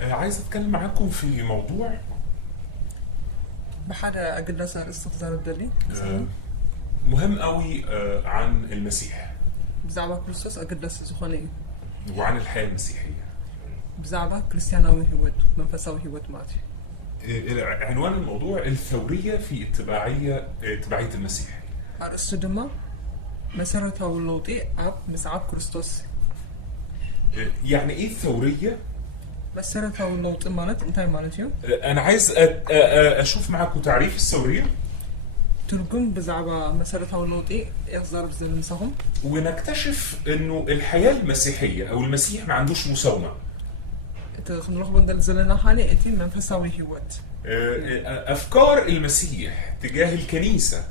عايز اتكلم معاكم في موضوع بحدا أقدس الاستخدام الدلي مهم قوي عن المسيح بزعبا كريستوس أقدس زخوني وعن الحياة المسيحية. بزعبا كريستياناوي هوت منفساوي هوت ماتي. عنوان الموضوع الثورية في اتباعية المسيح. السدما مسارته اللوطي أب مسعب كريستوس. يعني ايه الثورية؟ مسارته اللوطي مالت انتهي مالتيو. انا عايز اشوف معاكم تعريف الثورية ترجم بزعبا مسارته اللوطي يصدر بزلمسهم ونكتشف انه الحياة المسيحية او المسيح ما عندوش مساومة. تخنروح بندل زلنا حالي اتي منفساوي هوت. افكار المسيح تجاه الكنيسة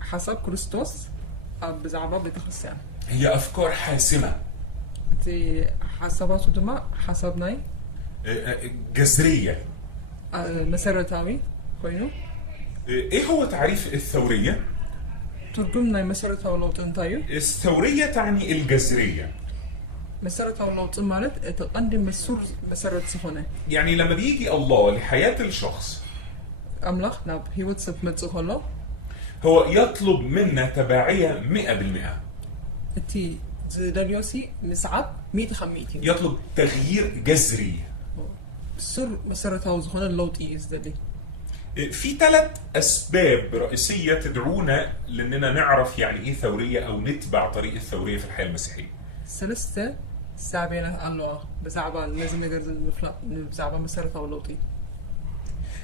حسب كريستوس أب بزعبا بتخصيان هي افكار حاسمة تي حسباتو دما حسبناي جذرية. مسارتاوي كوينو ايه هو تعريف الثورية؟ ترجمنا مسارتاوي اللوطي انتايو. الثورية تعني الجذرية. مسارتها اللوطي مالت تقدم مسور مسارة سخونة. يعني لما بيجي الله لحياة الشخص أملاخ ناب هي واتساب متسخله هو يطلب منا تبعية 100%. تي داليوسي مسعب 100 يطلب تغيير جذري. سر مسارتها سخونة اللوطي إزدالي. في 3 أسباب رئيسية تدعونا لأننا نعرف يعني إيه ثورية أو نتبع طريق الثورية في الحياة المسيحية. سلسة سابينة الله بزعبا لازم يقدر المفلا بزعبا مسارتها اللوطي.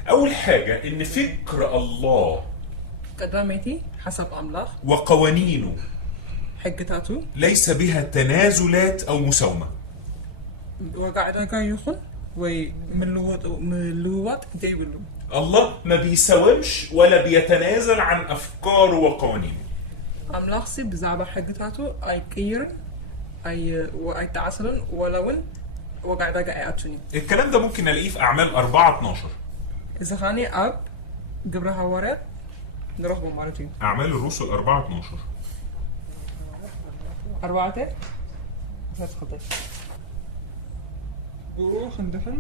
أول حاجة إن فكر الله قدامتي حسب أملاخ وقوانينه حقتاتو ليس بها تنازلات أو مساومة. وقاعدة قاعد يخل وملوات جايبلو. الله ما بيساومش ولا بيتنازل عن أفكاره وقوانينه. أملاخسي بزعبا حقتاتو أي كير أي تعسلن ولون وقاعدة قاعدتني. الكلام ده ممكن نلاقيه في أعمال 4:12. إذا خاني أب قبرها ورد نروح بمارتين. أعمال الرسل 4:12. 4 بس خطي. بروح ندفن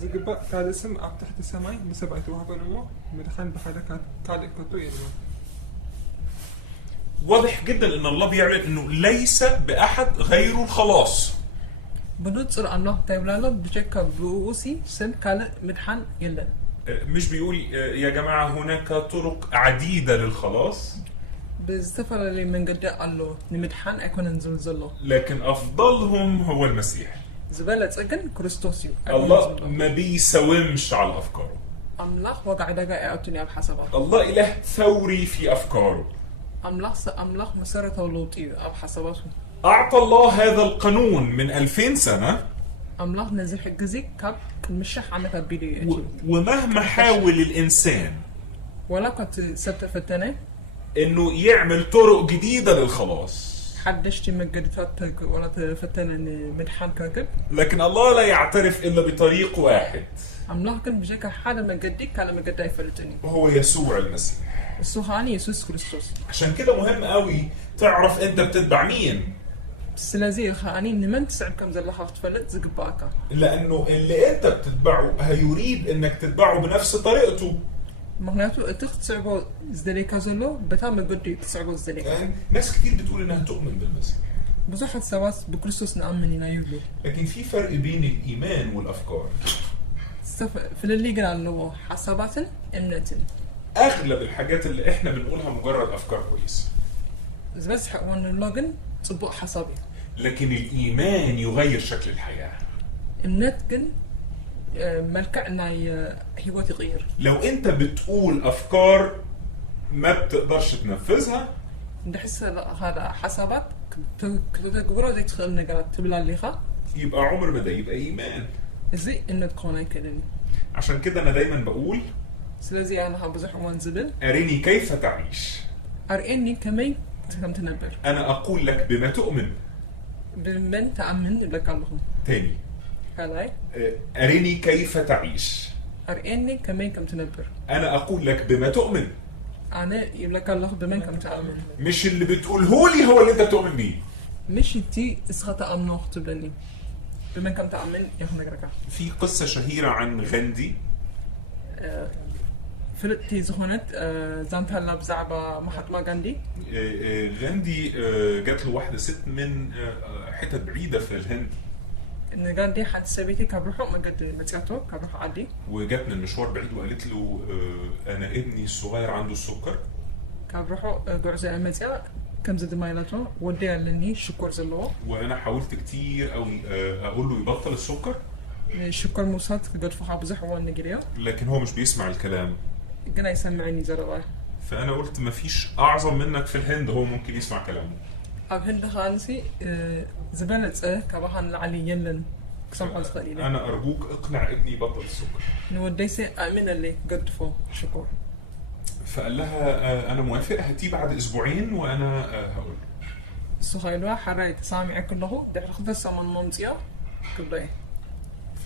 زقبا كاد اسم أب تحت السماء بسبعة وهبا نمو مدخن بحدا كاد كتو ينمو. واضح جدا ان الله بيعلن انه ليس باحد غير الخلاص. بنتصر الله تبلاله بشكل بوسي سن كان مدحن يلا. مش بيقول يا جماعة هناك طرق عديدة للخلاص بالسفر اللي من قد الله نمدحن أكون نزلزله. لكن أفضلهم هو المسيح. زبالة سجن كريستوسيو. الله ما بيساومش على أفكاره. أملاخ وقاعدة قاعدتني على حسبه. الله إله ثوري في أفكاره. أملاخ مسارته اللوطي أو حسباته. أعطى الله هذا القانون من 2000 سنة. أملاخ نزل حجزي كاب المشح عم تبيلي. ومهما حاول الإنسان ولا كنت سبت فتنة إنه يعمل طرق جديدة للخلاص حدشتي مجدتات ولا تفتنة مدحان كاكب. لكن الله لا يعترف إلا بطريق واحد. أملاخ كان بشكل حدا مجدي كان مجدي فلتني. وهو يسوع المسيح. السوحاني يسوع كريستوس. عشان كده مهم قوي تعرف انت بتتبع مين. سلازي خاني من تسعب كم زل خافت فلت زقباكا. لانه اللي انت بتتبعه هيريد انك تتبعه بنفس طريقته. مغنياتو تختصعبو زدليكا زلو بتعمل قدي تسعبو زدليكا. يعني ناس كتير بتقول انها تؤمن بالمسيح. بزحت سواس بكريستوس نأمننا يولو. لكن في فرق بين الايمان والافكار. في اللي قال له حسابات امنة. اغلب الحاجات اللي احنا بنقولها مجرد افكار كويسه. بس وان اللوجن تصبق حسابي. لكن الايمان يغير شكل الحياه. النتجن ملكعنا هو تغير. لو انت بتقول افكار ما بتقدرش تنفذها نحس هذا حسابات كتقبره زي تخيل نقرأ تبلا الليخة يبقى عمر ما ده يبقى ايمان. ازاي ان تكون كذا. عشان كده انا دايما بقول سلازي انا هبزح وانزبل اريني كيف تعيش. ارئني كمي تنبل. انا اقول لك بما تؤمن. بمن تأمن لك اللهم. تاني. هلاي. اريني كيف تعيش. ارئني كمي كم تنبر. انا اقول لك بما تؤمن. انا يبلك الله بمن كم تأمن. مش اللي بتقوله لي هو اللي انت بتؤمن بيه. مش تي اسخط امنو تبلني. بمن كم تأمن ياخذ نقرأك في قصة شهيرة عن غاندي. فلتي زخونت زانتها لنا بزعبة مهاتما غاندي. غاندي جات له واحدة ست من حتت بعيدة في الهند. إن غاندي حد سبيتي كبروحه ما قد متياتو كبروح عادي. وجات من المشوار بعيد وقالت له أنا ابني الصغير عنده السكر. كبروحه قرزة المتيا كم زد مايلاته ودي لني شكر زلوا. وأنا حاولت كتير قوي أقول له يبطل السكر. شكر موسات قد فحا بزح وان نجريا. لكن هو مش بيسمع الكلام. قنا يسمعني زرقاء. فأنا قلت ما فيش أعظم منك في الهند هو ممكن يسمع كلامه. أب هند خانسي زبالة كباهن العلي يلن كسم أصغري. أنا أرجوك اقنع ابني يبطل السكر. نودي سي أمين اللي قد فو شكر. فقال لها أنا موافق هاتيه بعد أسبوعين وأنا هقول. السخيلوا حريت سامع كله ده خذ من منطقة كله.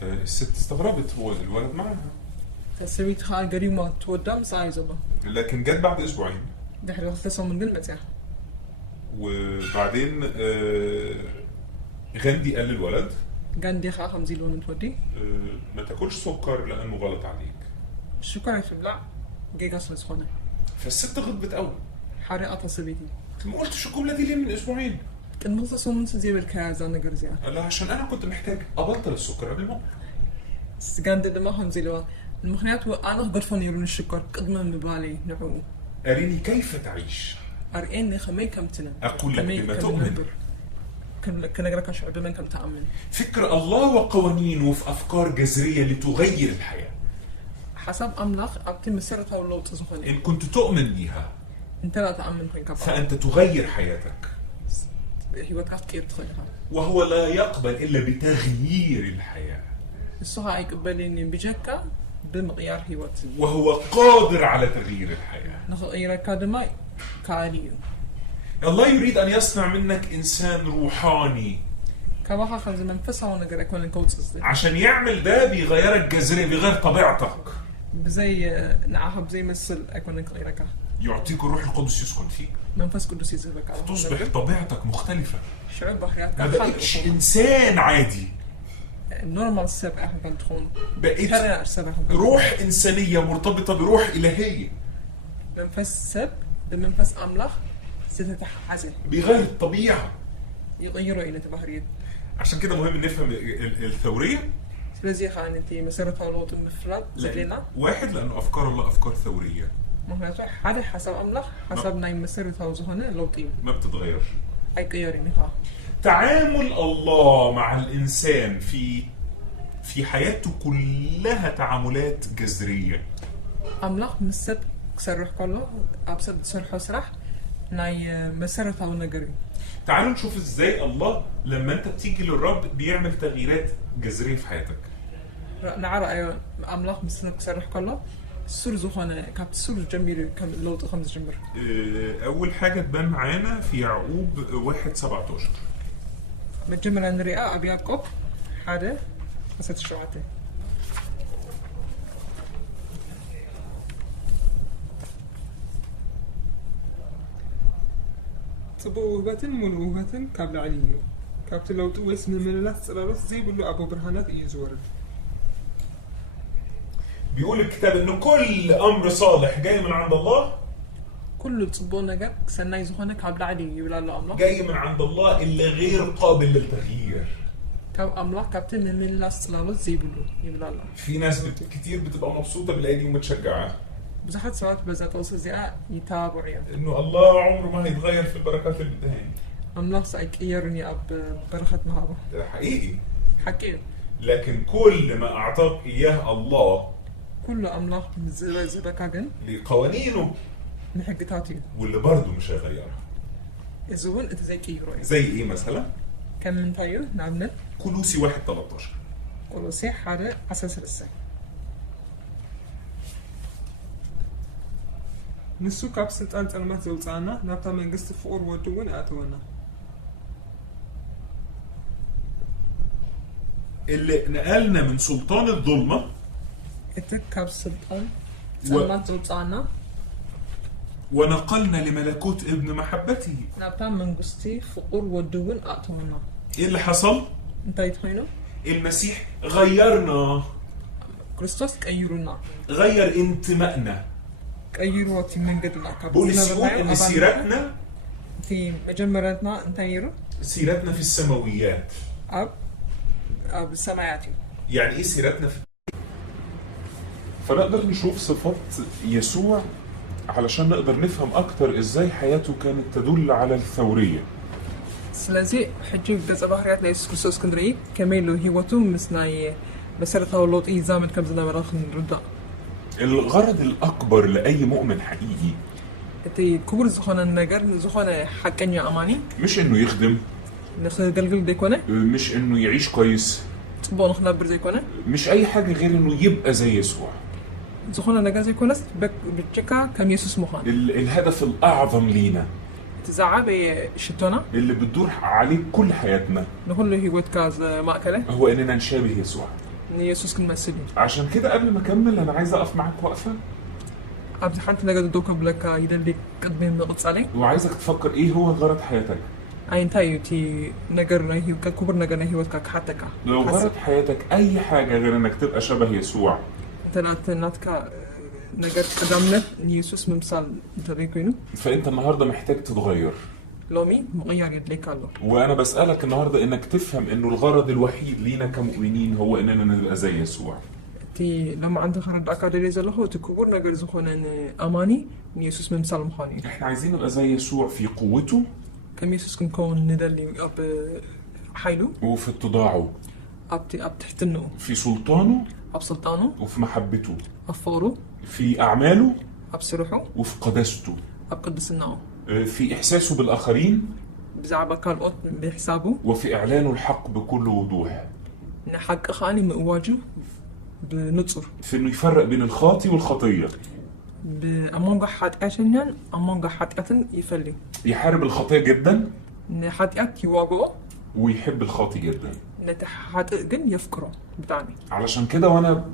فالست استغربت هو الولد معها. تسويت خال قريمة تودم سايزبه. لكن جت بعد أسبوعين. ده خذ من قلمتها. وبعدين غاندي قال للولد غاندي خا 5 لون تودي ما تاكلش سكر لانه غلط عليك. السكر يتبلع جيجا سخونه. فالست غضبت قوي. حريقه سبيتي. ما قلتش الجمله دي ليه من اسبوعين؟ كان مختص من زي بالكازا نجرزيا. لا عشان انا كنت محتاج ابطل السكر قبل ما غاندي لما هنزلوا المخنيات وانا غرفني يرون السكر قد ما مبالي نعو. اريني كيف تعيش. ارئني خمي كم تنم. اقول لك بما تؤمن. كان نقرأ شعب بمن كم تأمن. فكر الله وقوانينه في أفكار جذرية لتغير الحياة. حسب أملاق أبتي مسيرتها ولو تزخني. إن كنت تؤمن بها. أنت لا تأمن فين كبار. فأنت تغير حياتك. هو كيف تغيرها. وهو لا يقبل إلا بتغيير الحياة. الصحة يقبلني بجكة بمغيار هيوت. وهو قادر على تغيير الحياة. نغير كادماي كاريو. الله يريد أن يصنع منك إنسان روحاني. كواها خلز منفسها ونقرأ كون الكوتس. عشان يعمل ده بيغيرك جذريا بيغير طبيعتك. بزي نعهب زي مثل أكون غيرك. يعطيك الروح القدس يسكن فيك. منفس قدس يزرك. تصبح طبيعتك مختلفة. شعب بحياتك. ما بقيتش إنسان عادي. نورمال سبع أحد تكون. بقيت روح إنسانية مرتبطة بروح إلهية. منفس سب بمنفس أملاخ ستتحزن. بيغير الطبيعة. يغيروا إلى تبهرية. عشان كده مهم نفهم الثورية. لذي خانتي مسيرتها لوط المفرد زلنا. واحد لأنه أفكار الله أفكار ثورية. مهما هذا حسب أملاخ حسب نايم مسيرتها وزهنة لوطين. ما بتتغيرش. أي غيرينها. تعامل الله مع الإنسان في حياته كلها تعاملات جذرية. أملاخ مسد سرح كله أبسط سرح وسرح ناي مسيرتها ونجري. تعالوا نشوف إزاي الله لما أنت بتيجي للرب بيعمل تغييرات جذرية في حياتك. نعرف أملاخ مسد سرح كله سور زخانة كابت سور جميل كم لوط 5 جمر. أول حاجة تبان معانا في يعقوب 1:17. بجمل الرئة أبي يعقوب هذا قصة شرعته. صبوهة منوهة قبل عليه كابت لو تو اسم من الله صلالس زي بلو أبو برهانات يزورد. بيقول الكتاب إنه كل أمر صالح جاي من عند الله. كل تصبون نجا سناي زخانة قبل عليه يقول الله أملاك. جاي من عند الله اللي غير قابل للتغيير. كاب أملاك كابتن من الله صلالس زي بلو يقول الله. في ناس كتير بتبقى مبسوطة بالآية دي ومتشجعة. بزحت ساعات بزات توصل زي يتابع يعني. إنه الله عمره ما هيتغير في البركات اللي بدهاني. أملاك سايك يرني أب بركة مهابة. ده حقيقي. حكي. لكن كل ما أعطاك إياه الله. كل أملاك زبكاجن. لقوانينه. محقتاتي. واللي برضه مش هيغيرها. الزبون أنت زي كيرو. زي إيه مثلا؟ كم من تايو نعمل. كولوسي 1:13. كولوسي حاجة أساس السنة. نسو كاب سلطان تلمات زوجانا نبتا من قصة فقر ودون أتونا. اللي نقلنا من سلطان الظلمة. إتك كاب سلطان تلمات زوجانا. ونقلنا لملكوت ابن محبته. نبتا من قصة فقر ودون أتونا. إيه اللي حصل؟ أنت يتخينه؟ المسيح غيرنا، كريستوس كأيرونا غير انتمائنا. كأيرو تي من قد الأكبر بولس يقول ان سيرتنا في مجمرتنا انتايرو سيرتنا في السماويات. أب السماياتي. يعني ايه سيرتنا في؟ فنقدر نشوف صفات يسوع علشان نقدر نفهم اكتر ازاي حياته كانت تدل على الثورية. سلازي حجي قص بحريات ليسوس كريستوس كندري كميلو هيوتو مسناي مسيرته اللوط زامن كم زنا مراخ نردا. الغرض الاكبر لاي مؤمن حقيقي تي كبر زخنا النجار زخنا حقني اماني مش انه يخدم، نخدم ديكونه مش انه يعيش كويس، تبون نخنبر زيكونه، مش اي حاجة غير انه يبقى زي يسوع. زخنا نجار زيكونه بتشكا كم يسوس مخان. الهدف الاعظم لينا تزعب شتونا اللي بتدور عليه كل حياتنا نقول له هيوت كاز ماكله هو اننا نشابه يسوع. ان يسوس كن مسلي. عشان كده قبل ما اكمل انا عايز اقف معاك وقفة. عبد حالت نجار دوكا بلاكا يدلي قدمين نقص عليه. وعايزك تفكر ايه هو غرض حياتك. أين تايو تي نجار نهيو ككبر نجار نهيو كك حتى كا. لو غرض حياتك اي حاجة غير انك تبقى شبه يسوع، انت ناتكا نجار قدامنا يسوس ممثال تريكينو. فانت النهاردة محتاج تتغير. لومي مغير يدليك الله. وانا بسألك النهاردة انك تفهم انه الغرض الوحيد لينا كمؤمنين هو اننا نبقى زي يسوع. تي لما عندك خرد أكاديمي زلخو تكبر نجار زخونن أماني يسوس ممثال مخاني. احنا عايزين نبقى زي يسوع في قوته، كم يسوس كون ندلي أب حيلو وفي اتضاعه، أب تحتنو في سلطانه، أب سلطانو وفي محبته، أب فورو في أعماله، أب سروحو وفي قداسته، أب قدسناو في إحساسه بالآخرين، بزعبة كالقط بحسابه، وفي إعلانه الحق بكل وضوح، نحق خاني مواجه بنصر، في إنه يفرق بين الخاطي والخطية، بأمانجا حاتقاتن أمانجا حاتقاتن يفلي، يحارب الخطية جدا، نحاتقات يواجهه، ويحب الخاطي جدا. نتحاتقن يفكره بتاعني. علشان كده وأنا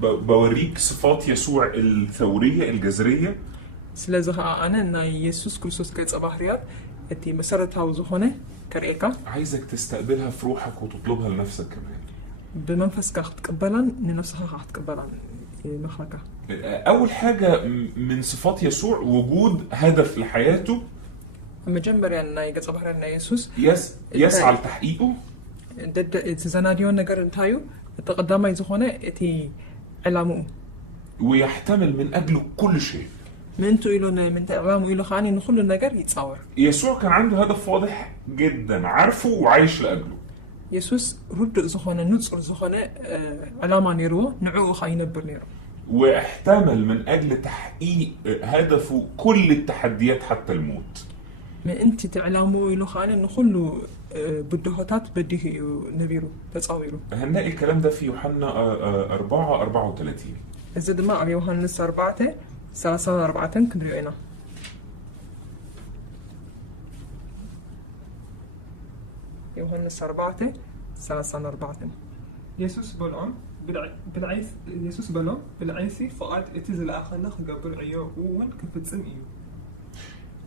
بوريك صفات يسوع الثورية الجذرية. سلازة أنا إن يسوع كريستوس كيت أباحريات أتي مسارتها وزخونة كرئيكا. عايزك تستقبلها في روحك وتطلبها لنفسك كمان. بمنفسك هتقبلن لنفسها هتقبلن مخلقة. أول حاجة من صفات يسوع وجود هدف لحياته. أما جنبر يعني كيت أباحريات يسوع يسعى لتحقيقه. ضد تزناديون نجار انتايو تقدم يزخونة أتي علامه. ويحتمل من أجله كل شيء. من تقولون من تقرامه إلى خاني نخل النجار يتصور. يسوع كان عنده هدف واضح جدا عارفه وعايش لأجله. يسوس رد زخونة نصر زخونة علامة نيرو نعو خاينبر نيرو. واحتمل من أجل تحقيق هدفه كل التحديات حتى الموت. ما أنت تعلموا إلى خاني نخلو بدهوتات بديه نبيرو تصاويرو. هنلاقي الكلام ده في يوحنا 4:34. الزد ما على يوحنس 4:34 كندرينا. يوحنس 4:34. يسوس بلعم بالعيس يسوس بلعم بالعيسي فقط اتزل آخرنا قبل عيو وين كفتسن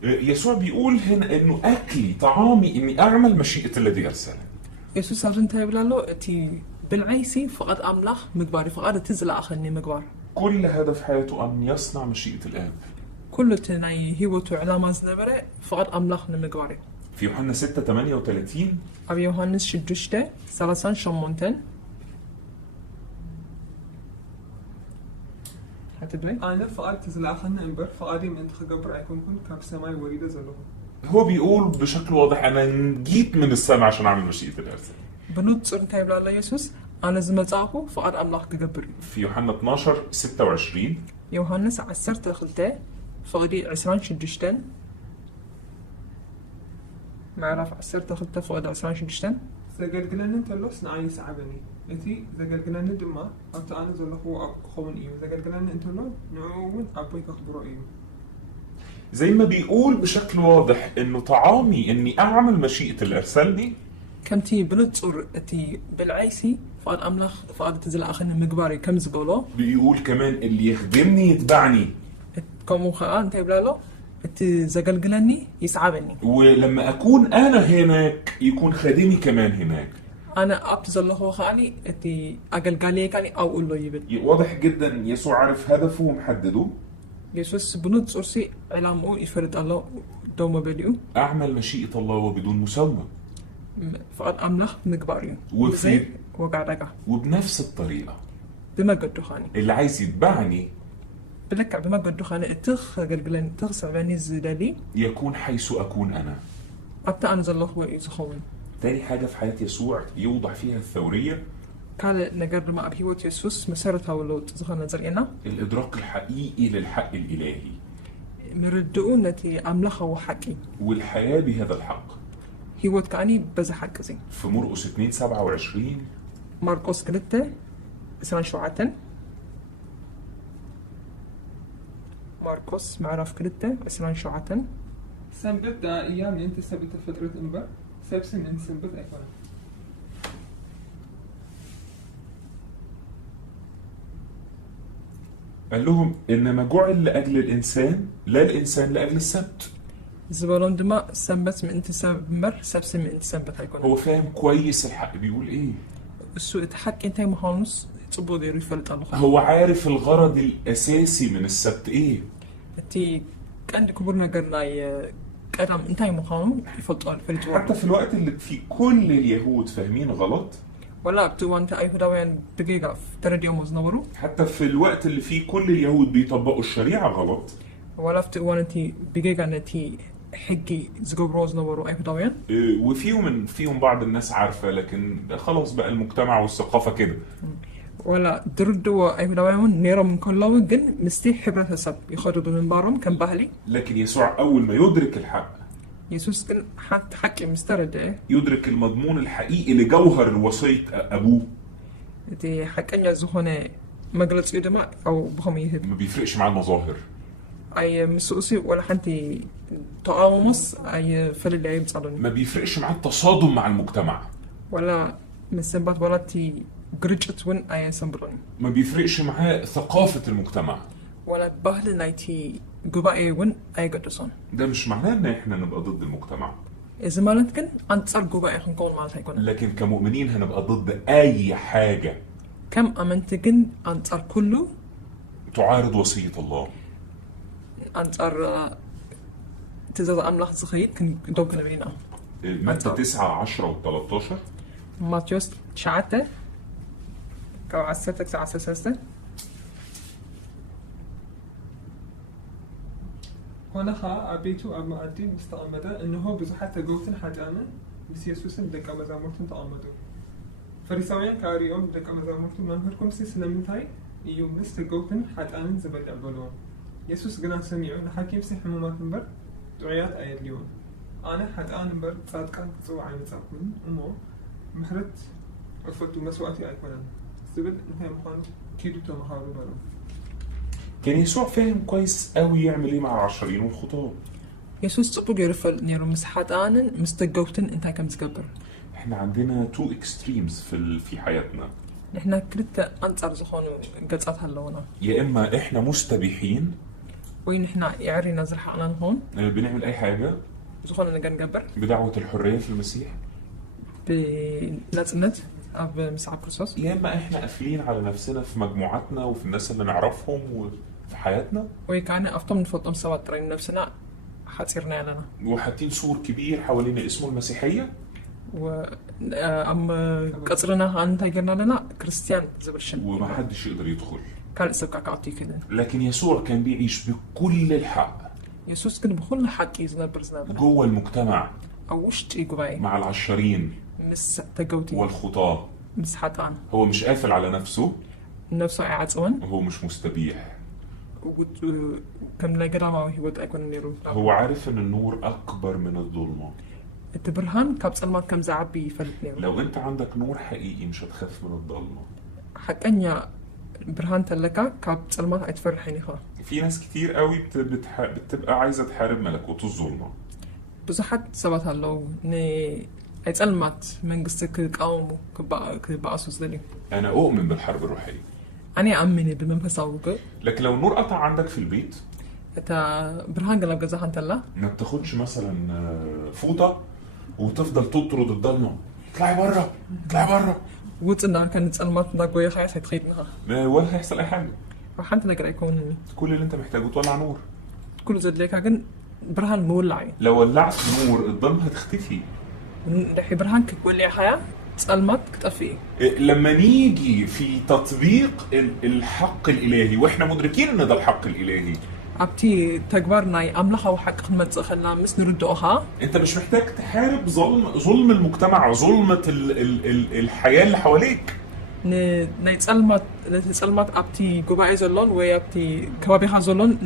يسوع بيقول هنا انه اكلي طعامي اني اعمل مشيئة الذي ارسلني. يسوس أظن تقول تي بالعيسي فقط أملاخ مقباري فقط اتزل آخرني مقبار. كل هدف حياته ان يصنع مشيئة الاب. كل تناي هو علامة زنبرة فقط أملاخ مقباري. في يوحنا 6:38. أبي يوحنس شدشته 3 شمونتن. هتدوي؟ أنا فقط تزل آخرنا إمبر فقادي من تخجبر عيكون كاب سماي وريدة زلوه. هو بيقول بشكل واضح انا جيت من السماء عشان اعمل مشيئة الارسال. بنوتصر تايب الله يسوس أنا زمزاقه فقط أملاخ تقبر. في يوحنا 12:26. يوحنس 10 خلته فقدي 20 شدشتن. معرف 10 خلته فقد 20 شدشتن. زقل قلنا أنت لوس نعي سعبني. أنتي زقل قلنا ندمه أبت أنا زله هو خون إيو زقل قلنا أنت لو نعون أبوي تخبره إيو. زي ما بيقول بشكل واضح انه طعامي اني اعمل مشيئة اللي ارسلني. كم تي بنتصر تي بالعيسي فقد أملاخ فقد تزل آخرنا مقباري كم زقوله. بيقول كمان اللي يخدمني يتبعني. كم خان تايب له زقل قلني يسعبني. ولما اكون انا هناك يكون خادمي كمان هناك. أنا أبتزل له خالي أتي أقلقالي كاني أو أقول له يبل واضح جدا يسوع عارف هدفه ومحدده. يسوس بنود صرسي علامه يفرد الله دوما بليو أعمل مشيئة الله وبدون مساومة. فقد أملخ نقباريو وفي وقعدك وبنفس الطريقة بما قد خاني اللي عايز يتبعني بلك بما قد خاني تخ قلقلن تخ سعباني زدالي يكون حيث أكون أنا. أبتا أنزل الله ويزخون تاني حاجة في حياة يسوع يوضح فيها الثورية قال نقر ما أبهيوت يسوس مسارتها ولو تزخون نزرقنا الإدراك الحقيقي للحق الإلهي مردؤون التي أملخه وحكي والحياة بهذا الحق. هيوت كاني بز حق زي في مرقس 2:27 ماركوس كلته اسران شوعة ماركوس معرف كلته اسران شوعة سنبت دا أيام أنت سبت فترة إنبا سبسن أنت سنبت أكبر قال لهم إنما جعل لأجل الإنسان لا الإنسان لأجل السبت. زبالون دما سنبت من أنت سنبر سبسن من أنت سنبت هيكون هو فاهم كويس الحق بيقول إيه. السوء تحك أنت مهانوس تصبو دي ريفلت الله هو عارف الغرض الأساسي من السبت إيه. أنتي كان كبرنا قرنا قدم أنت مهانم يفلت حتى في الوقت اللي فيه كل اليهود فاهمين غلط ولا بتوان تأيهوداوين دقيقة تردي أموز نورو حتى في الوقت اللي فيه كل اليهود بيطبقوا الشريعة غلط ولا بتوان أنتي دقيقة أنتي حقي زقبروز نورو أيهوداوين وفيهم بعض الناس عارفة لكن خلاص بقى المجتمع والثقافة كده ولا دردوا أيهوداوين نيرا من كل لوجن مستي حبرة السب يخرجوا من بارهم كان بهلي لكن يسوع أول ما يدرك الحق يسوس كان حكي مسترد يدرك المضمون الحقيقي لجوهر وصية أبوه. دي حكينا زخونة مجلس يدمع أو بهم يهد ما بيفرقش مع المظاهر أي مسوسي ولا حنتي تعاومس أي فل اللي عيب صالوني ما بيفرقش مع التصادم مع المجتمع ولا مسبات ولا تي جريتشت وين أي سنبروني ما بيفرقش معاه ثقافة المجتمع ولا بهل نايتي جبائي وين أي قدسون ده مش معناه ان احنا نبقى ضد المجتمع إذا ما لنتكن أنتصر جبائي خنقول مالتها يكون لكن كمؤمنين هنبقى ضد أي حاجة كم أمنتكن أنتصر كله تعارض وصية الله أنتصر تزاد أملاح زخيت كن دوكنا بينا متى 9 10 و13 ماتيوس شعته كو عسرتك ساعة ساسة هنا أبيتو أما أدي مستعمدة إنه بزحت جوتن حاجانا بس يسوس دك مزامرتن تعمدوا فريساويان كاريوم دك مزامرتن منهركم سنة من تاي يوم بس جوتن حاجانا زبل يعبلون يسوس جنا سميعون حكيم سي حمامات نبر دعيات آيات اليوم أنا حاجانا نبر صادقان تسوى عين صاحبن أمو محرت أفضل مسواتي أكملا سبب إنها مخان كيدو تمحارو برو كان يسوع فاهم كويس قوي يعمل ايه مع العشرين والخطاب. يسوس تقول يرفل نيرو مسحات آنن مستقوتن انتا كم تقبر احنا عندنا تو اكستريمز في حياتنا. نحنا كلتا أنصر زخون قصات هاللونا يا اما احنا مستبيحين وين احنا يعري نزل حقنا هون بنعمل اي حاجة زخون نقبر بدعوة الحرية في المسيح بلازمت أب مسعى كرسوس يا اما احنا قافلين على نفسنا في مجموعاتنا وفي الناس اللي نعرفهم وفي حياتنا ويكان أفضل من فضل سوات ترين نفسنا حتصيرنا لنا وحاطين سور كبير حوالين اسمه المسيحية و قصرنا أنت يقولنا لنا كريستيان زبرشن وما حدش يقدر يدخل كان سبقك أعطي كده لكن يسوع كان بيعيش بكل الحق يسوس كان بكل حق يزنبر زنبر جوه المجتمع أوش تيجوا مع العشرين مس تجوتي والخطاة مس حتان هو مش قافل على نفسه نفسه قاعد زمان هو مش مستبيح كم لا قدام أو هو تأكل نيرو هو عارف ان النور اكبر من الظلمة. التبرهان كاب سلمات كم زعبي فلت نيرو لو انت عندك نور حقيقي مش هتخاف من الظلمة. حقنيا برهان تلقى كاب سلمات أتفرحيني خا في ناس كتير قوي بتبقى عايزة تحارب ملكوت الظلمة. بزحت سبت هاللو ني أتسلمات من قصتك قاومو كبأسوس دلي انا اؤمن بالحرب الروحية. أنا أمني بمنفساوك لكن لو النور قطع عندك في البيت تا برهان قلب جزاحن تلا ما بتاخدش مثلا فوطة وتفضل تطرد الضلمة. اطلعي بره اطلعي بره. وصلنا كانت تصلمات نقوي خايس هتخيدنها ولا هيحصل اي حاجه. وحنت نقرا يكون كل اللي انت محتاجه تولع نور. كل زد ليك كان برهان مولعي لو ولعت نور الضلمه هتختفي. دحي برهان كولي حياه تصلمات كتفي. لما نيجي في تطبيق الحق الالهي واحنا مدركين ان ده الحق الالهي، ابتي تكبرناي املخه وحق خدمت خلنا مس نردوها. انت مش محتاج تحارب ظلم المجتمع، ظلمة الحياة اللي حواليك. نتصلمت ابتي جوباي زلون ويابتي كوابيها زلون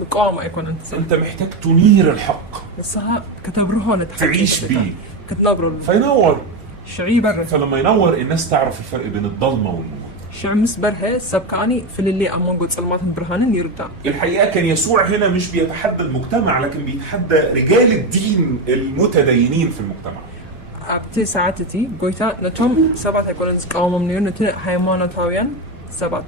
مقاومة يكون انت محتاج تنير الحق، الصها كتبرهون تعيش بيه، كتنبرو فينور شعي بره. فلما ينور الناس تعرف الفرق بين الضلمة والنور. شعمس بره سبكاني في اللي أمون صلمات برهان يربطان. الحقيقة كان يسوع هنا مش بيتحدى المجتمع لكن بيتحدى رجال الدين المتدينين في المجتمع. أبتي ساعتتي قويتا نتهم سبعة يكون قوم منيون نتهم هيمانوتاويان سبعة.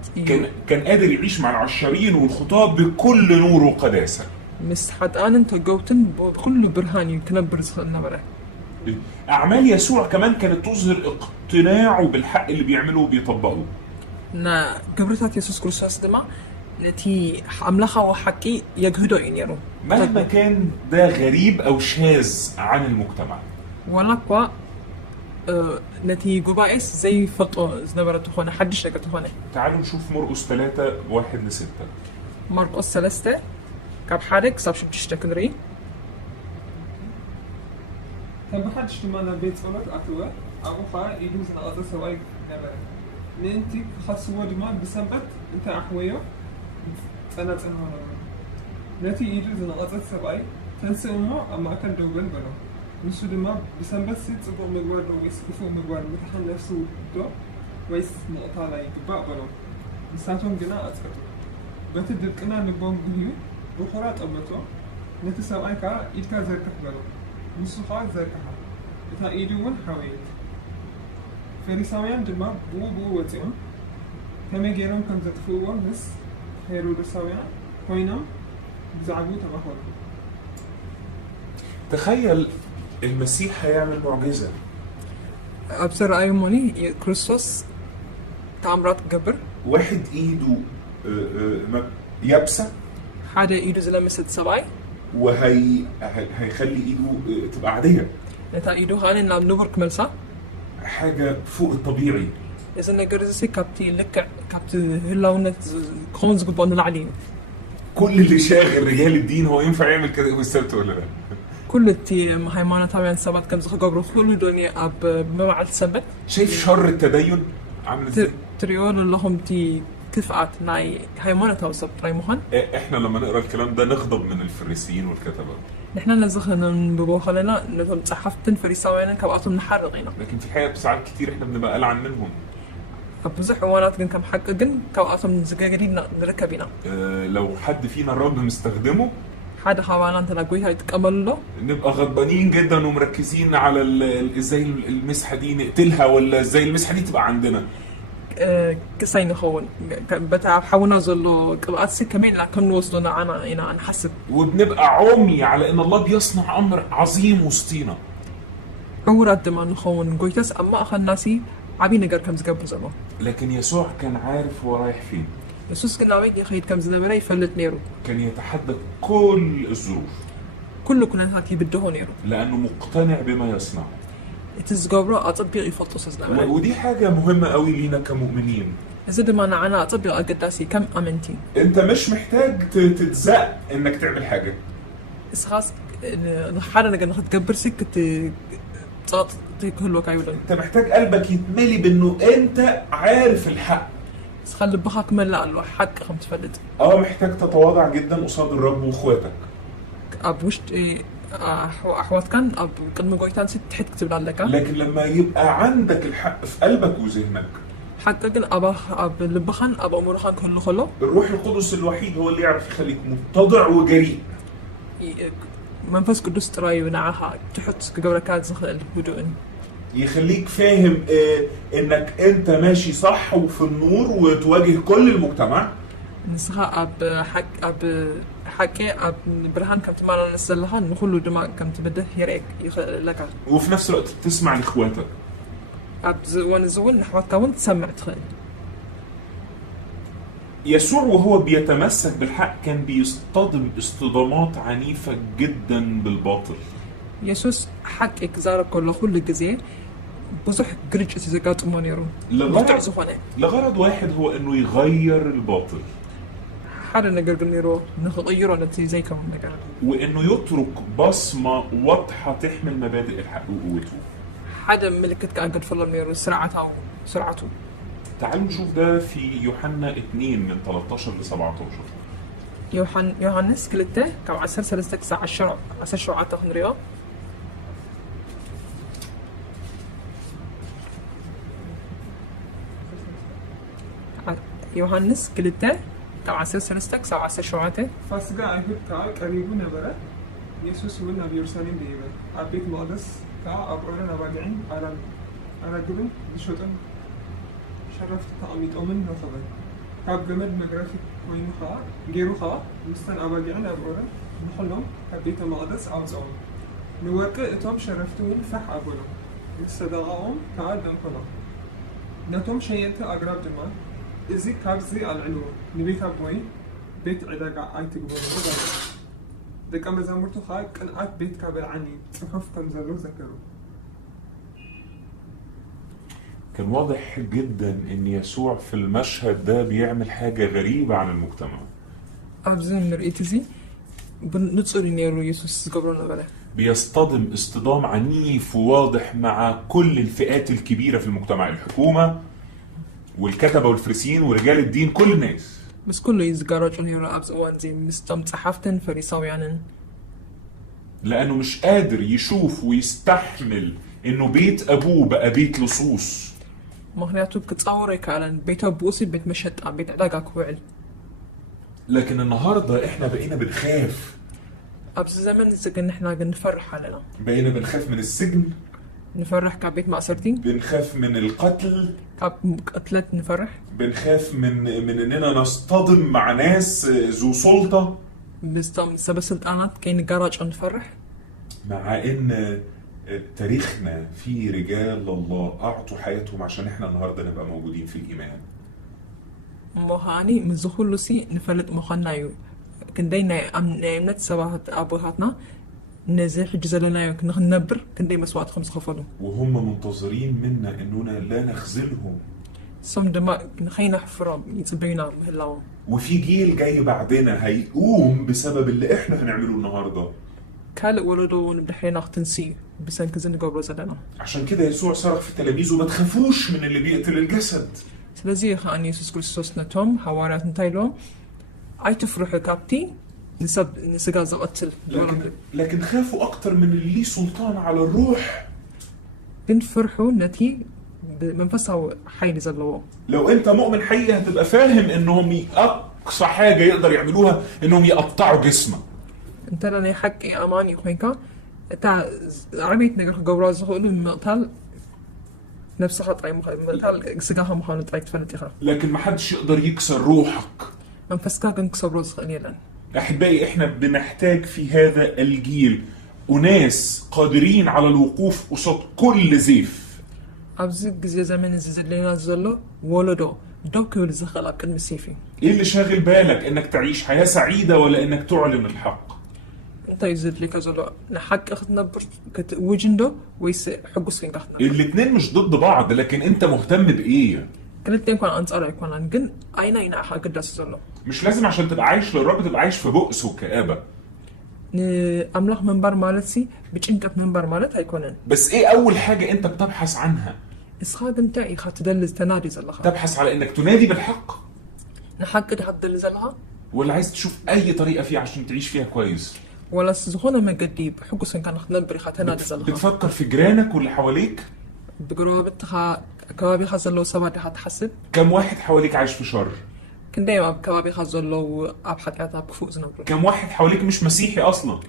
كان قادر يعيش مع العشرين والخطاب بكل نور وقداسة. مس حد أنت قوتن بكل برهان يمكن برزخ النبرة. أعمال يسوع كمان كانت تظهر اقتناعه بالحق اللي بيعمله وبيطبقه. نا قبرتات يسوس كريستوس دما نتي أملاخا وحكي يجهدوا ينيرو. مهما كان ده غريب أو شاذ عن المجتمع. ولكوا نتي جوبايس زي فطو زنبرة تخونة حدش لك تخونة. تعالوا نشوف مرقس 3:1-6. مرقس 3 كاب حادك صاب شو بتشتكنري. كان بحدش تمانا بيت صولك أكلوه أبوخا يدوز نقاط سواي نبرة. ننتي خاصة دما بسبب أنت أحويه أنا تنهار. نتي يدوز نقاط سواي تنسى أمه أما أكل دوبل بلو. نسو دما بسبب سيد صبو مقوار لو يسكفو مقوار متحن نفسه دو ويس نقطة لا يقبع بلو. نساتهم جنا أتفتو. بتدركنا نبوم بنيو بخورات أبتو. نتي سواي كا إيدكا زركح بلو. نسو خا زركحا. إتا إيدوون حويت. فريساويان دما بو وزيون كما جيرون كم تطفوه نس هيرودساويان كوينام بزعبو تبخور. تخيل المسيح هيعمل معجزة. أبصر أيموني كريستوس تعمرات قبر واحد إيده يابسة حدا إيده زلمست سبعي هيخلي إيده تبقى عادية. نتا إيده هاني نام نبرك ملسا حاجة فوق الطبيعي. إذا نجرزي كابتي لك كابتي هلاونة خونز قبان العليم. كل اللي شاغل رجال الدين هو ينفع يعمل كده يوم السبت ولا لا؟ كل التي هيمانة طبعا سبت كم زخ قبر كل الدنيا أب مبعد سبت. شايف شر التدين عامل ازاي؟ تريول اللهم تي كفعت ناي هيمانة توسط راي مهن. احنا لما نقرا الكلام ده نغضب من الفريسيين والكتبة. نحن نزخنا ببوخلنا نظام صحفتن فريساويين كبقاتهم نحرقينا. لكن في الحقيقة ساعات كتير احنا بنبقى قلعان منهم. بزح حوانات كم حق جن كبقاتهم زجاجين نركبينا. لو حد فينا الرب مستخدمه حدا حوانات تلاقيه هيتقبل له. نبقى غضبانين جدا ومركزين على ازاي المسحة دي نقتلها ولا ازاي المسحة دي تبقى عندنا. كسين خون بتاع حاولنا زلوا قبقات كمان لكن وصلنا أنا نحسب. وبنبقى عمي على إن الله بيصنع أمر عظيم وسطينا. أورد ما نخون قويتس أما أخذ ناسي عبي نقر كم زقب زلوا. لكن يسوع كان عارف هو رايح فين. يسوس كنا ويجي خيط كم زلمة يفلت نيرو. كان يتحدى كل الظروف. كنا هاتي بده نيرو. لأنه مقتنع بما يصنع. تزجبرا أطبق يفطس زلمة. ودي حاجة مهمة قوي لينا كمؤمنين. إذا ما أنا أطبق قداسي كم أمنتي. أنت مش محتاج تتزق إنك تعمل حاجة. إسخاص حالا نقدر نتقبل سكة تعطي كل وقت عيولا. أنت محتاج قلبك يتملي بإنه أنت عارف الحق. بس خلي بخاك من لا الحق خم تفلت. محتاج تتواضع جدا قصاد الرب وإخواتك. أبوش أحوات كان قد ما قويتان ست تحت كتب لك. لكن لما يبقى عندك الحق في قلبك وذهنك. حتى كن أب لبخان أب أمورخان كله خلو. الروح القدس الوحيد هو اللي يعرف يخليك متضع وجريء. منفس قدس تراي ونعها تحط كجوركات زخل الهدوء. يخليك فاهم انك انت ماشي صح وفي النور وتواجه كل المجتمع. نسخة أب حكي أب برهان كم تمانا نسلها نخلو دماء كم تبده يريك لك وفي نفس الوقت تسمع لاخواتك. أب ونزول نحوات كون تسمع تخيل. يسوع وهو بيتمسك بالحق كان بيصطدم اصطدامات عنيفة جدا بالباطل. يسوس حقك زارك كل جزء بزح جريج زكاة مونيرو لغرض واحد هو انه يغير الباطل، حدا نقدر نيرو نغيره نتي زي كم نقدر، وانه يترك بصمة واضحة تحمل مبادئ الحق وقوته. حدا ملكتك قاعد فلر نيرو سرعته. تعالوا نشوف ده في يوحنا 2 من 13 ل 17. يوحنس كلته كم 10 سلسلة ساعة 10 شعات تخنريو. يوحنس كلته كم 10 سلسلة ساعة 10 شعاته. فاسقا أيهود كا قريبون برا يسوس ولنا بيرسالين بيبل أبيت مقدس كا أبورنا نباجعين على جبن بشوطن شرفت تعميد أمن نصبا كاب جمد مجرافي وين خا جيرو خا مستن أباجعين أبورنا نحلهم أبيت مقدس أوزعون نوقع توم شرفتون فح أبونا مستدعاهم كعاد نقلا نتوم شيئت أقرب جمال إزي كابزي العلو نبيت أبوي بيت عداقة آيت قبونا دك أما زمرتو خاك قنعات بيت كابل عني صحف تنزلو ذكروا. كان واضح جدا ان يسوع في المشهد ده بيعمل حاجة غريبة عن المجتمع. أبزين مرئيتزي بنتصر نيرو يسوس قبرنا بله بيصطدم اصطدام عنيف وواضح مع كل الفئات الكبيرة في المجتمع، الحكومة والكتبة والفريسيين ورجال الدين، كل الناس. بس كله يزقارج نيرو أبز أوان زي مستمتحفتن فريساويانن، لأنه مش قادر يشوف ويستحمل إنه بيت أبوه بقى بيت لصوص. مهنياتو بكتصوري كالن بيت أبوسي بيت مشت بيت عداقة كوعل. لكن النهاردة إحنا بقينا بنخاف. أبز زمن زقن إحنا نفرح حالنا. بقينا بنخاف من السجن. نفرح كبيت مأسرتين. بنخاف من القتل. قتلت نفرح. بنخاف من إننا نصطدم مع ناس ذو سلطة. بستم سبب سلطانات كاين جراج نفرح. مع إن تاريخنا في رجال الله أعطوا حياتهم عشان إحنا النهاردة نبقى موجودين في الإيمان. مهاني من زخول لسي نفلت مخنايو كندينا نمت سواهت أبوهاتنا نزح جزلنا كنخنبر كندي مسوات 5 خفلو وهم منتظرين منا إننا لا نخذلهم. صم دماء نخينا حفرة يتبينا مهلاهم. وفي جيل جاي بعدنا هيقوم بسبب اللي إحنا هنعمله النهاردة. كالق ولدو نبدحينا اختنسي بسان كزن قبل زدنا. عشان كده يسوع صرخ في تلاميذه ما تخافوش من اللي بيقتل الجسد. سلازي خان يسوس كريستوس نتوم حوارات نتايلو اي تفرح كابتي نسقا زقتل. لكن خافوا اكتر من اللي ليه سلطان على الروح. بنفرحوا نتي بمنفسها حي زلوا. لو انت مؤمن حقيقي هتبقى فاهم انهم اقصى حاجه يقدر يعملوها انهم يقطعوا جسمه. انت لاني حكي اماني خوينكا تاع عربيت نقر قبراز خلو المقتل نفس خطأي مقتل سقاها مخانة طريقة فنتيخا. لكن ما حدش يقدر يكسر روحك. منفسكا كنكسر روز قليلا. احبائي احنا بنحتاج في هذا الجيل وناس قادرين على الوقوف قصاد كل زيف. أبزق زي زمان زلينا زلو ولدو دوكي والزخلة كلمة سيفي. ايه اللي شاغل بالك انك تعيش حياة سعيدة ولا انك تعلن الحق؟ انت يزيد لك زلو نحق اخذنا برت وجندو ويس حقوس فين اخذنا. الاتنين مش ضد بعض لكن انت مهتم بايه؟ كلتين يكون انصار يكون عن اين حق قداس زلو. مش لازم عشان تبقى عايش للرب تبقى عايش في بؤس وكآبة. املاح منبر مالتي بتشنكف منبر مالت هيكونن. بس ايه اول حاجة انت بتبحث عنها؟ اسخاق انتاي تدلز تنادي زلها. تبحث على انك تنادي بالحق. نحق كده حد زلها. ولا عايز تشوف اي طريقة فيها عشان تعيش فيها كويس؟ ولا سزخونا ما قديب حقوس ان كان نخدم تنادي زلها. بتفكر في جيرانك واللي حواليك؟ بقرابتها كوابي خزلو سبادي حتحسب. كم واحد حواليك عايش في شر؟ كن دايما كوابي خزلو ابحث عطا بفوق زنبرو. كم واحد حواليك مش مسيحي اصلا؟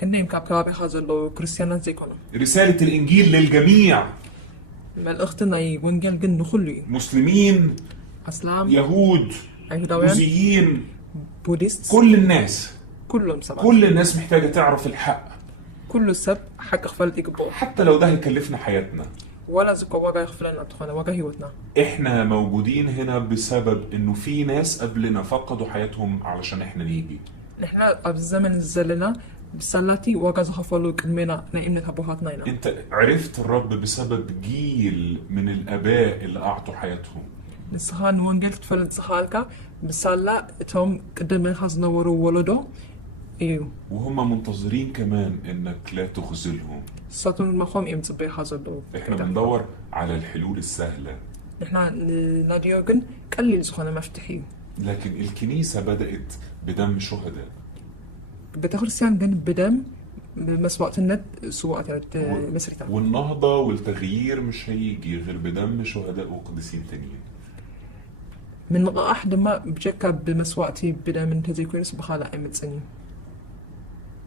كن دايما كوابي خزلو كريستيانات زي كونو. رسالة الانجيل للجميع. ما الاختنا ونجل جن خلي. مسلمين. اسلام. يهود. أيهوداويان بوذيين، بوديست كل الناس، كلهم سبعة كل الناس محتاجة تعرف الحق، كل سب حق خفلت يقبو حتى لو ده هيكلفنا حياتنا. ولا زكو واقع يخفلنا أبتخنا واقع هيوتنا. احنا موجودين هنا بسبب انه في ناس قبلنا فقدوا حياتهم علشان احنا نيجي. نحنا أب الزمن الزلنا بسلاتي واقع زخفلو كلمنا نايمنا أبوهاتنا هنا. انت عرفت الرب بسبب جيل من الاباء اللي اعطوا حياتهم. نسخان وانجل تفلت سخالك بسلا توم قدام خزنورو ولدو ايو وهم منتظرين كمان انك لا تخذلهم. ساتون مخوم يمتصبي حزدو. احنا بندور على الحلول السهلة، نحنا ناديوغن قليل زخانة مفتحي، لكن الكنيسة بدأت بدم شهداء. بتخرسيان جن بدم مسوقت النت سوقت مسرتا. والنهضة والتغيير مش هيجي غير بدم شهداء وقديسين تانيين. من أحد ما بجكا بمسوقتي بدم من تزي كويس بخالة أمت سنين.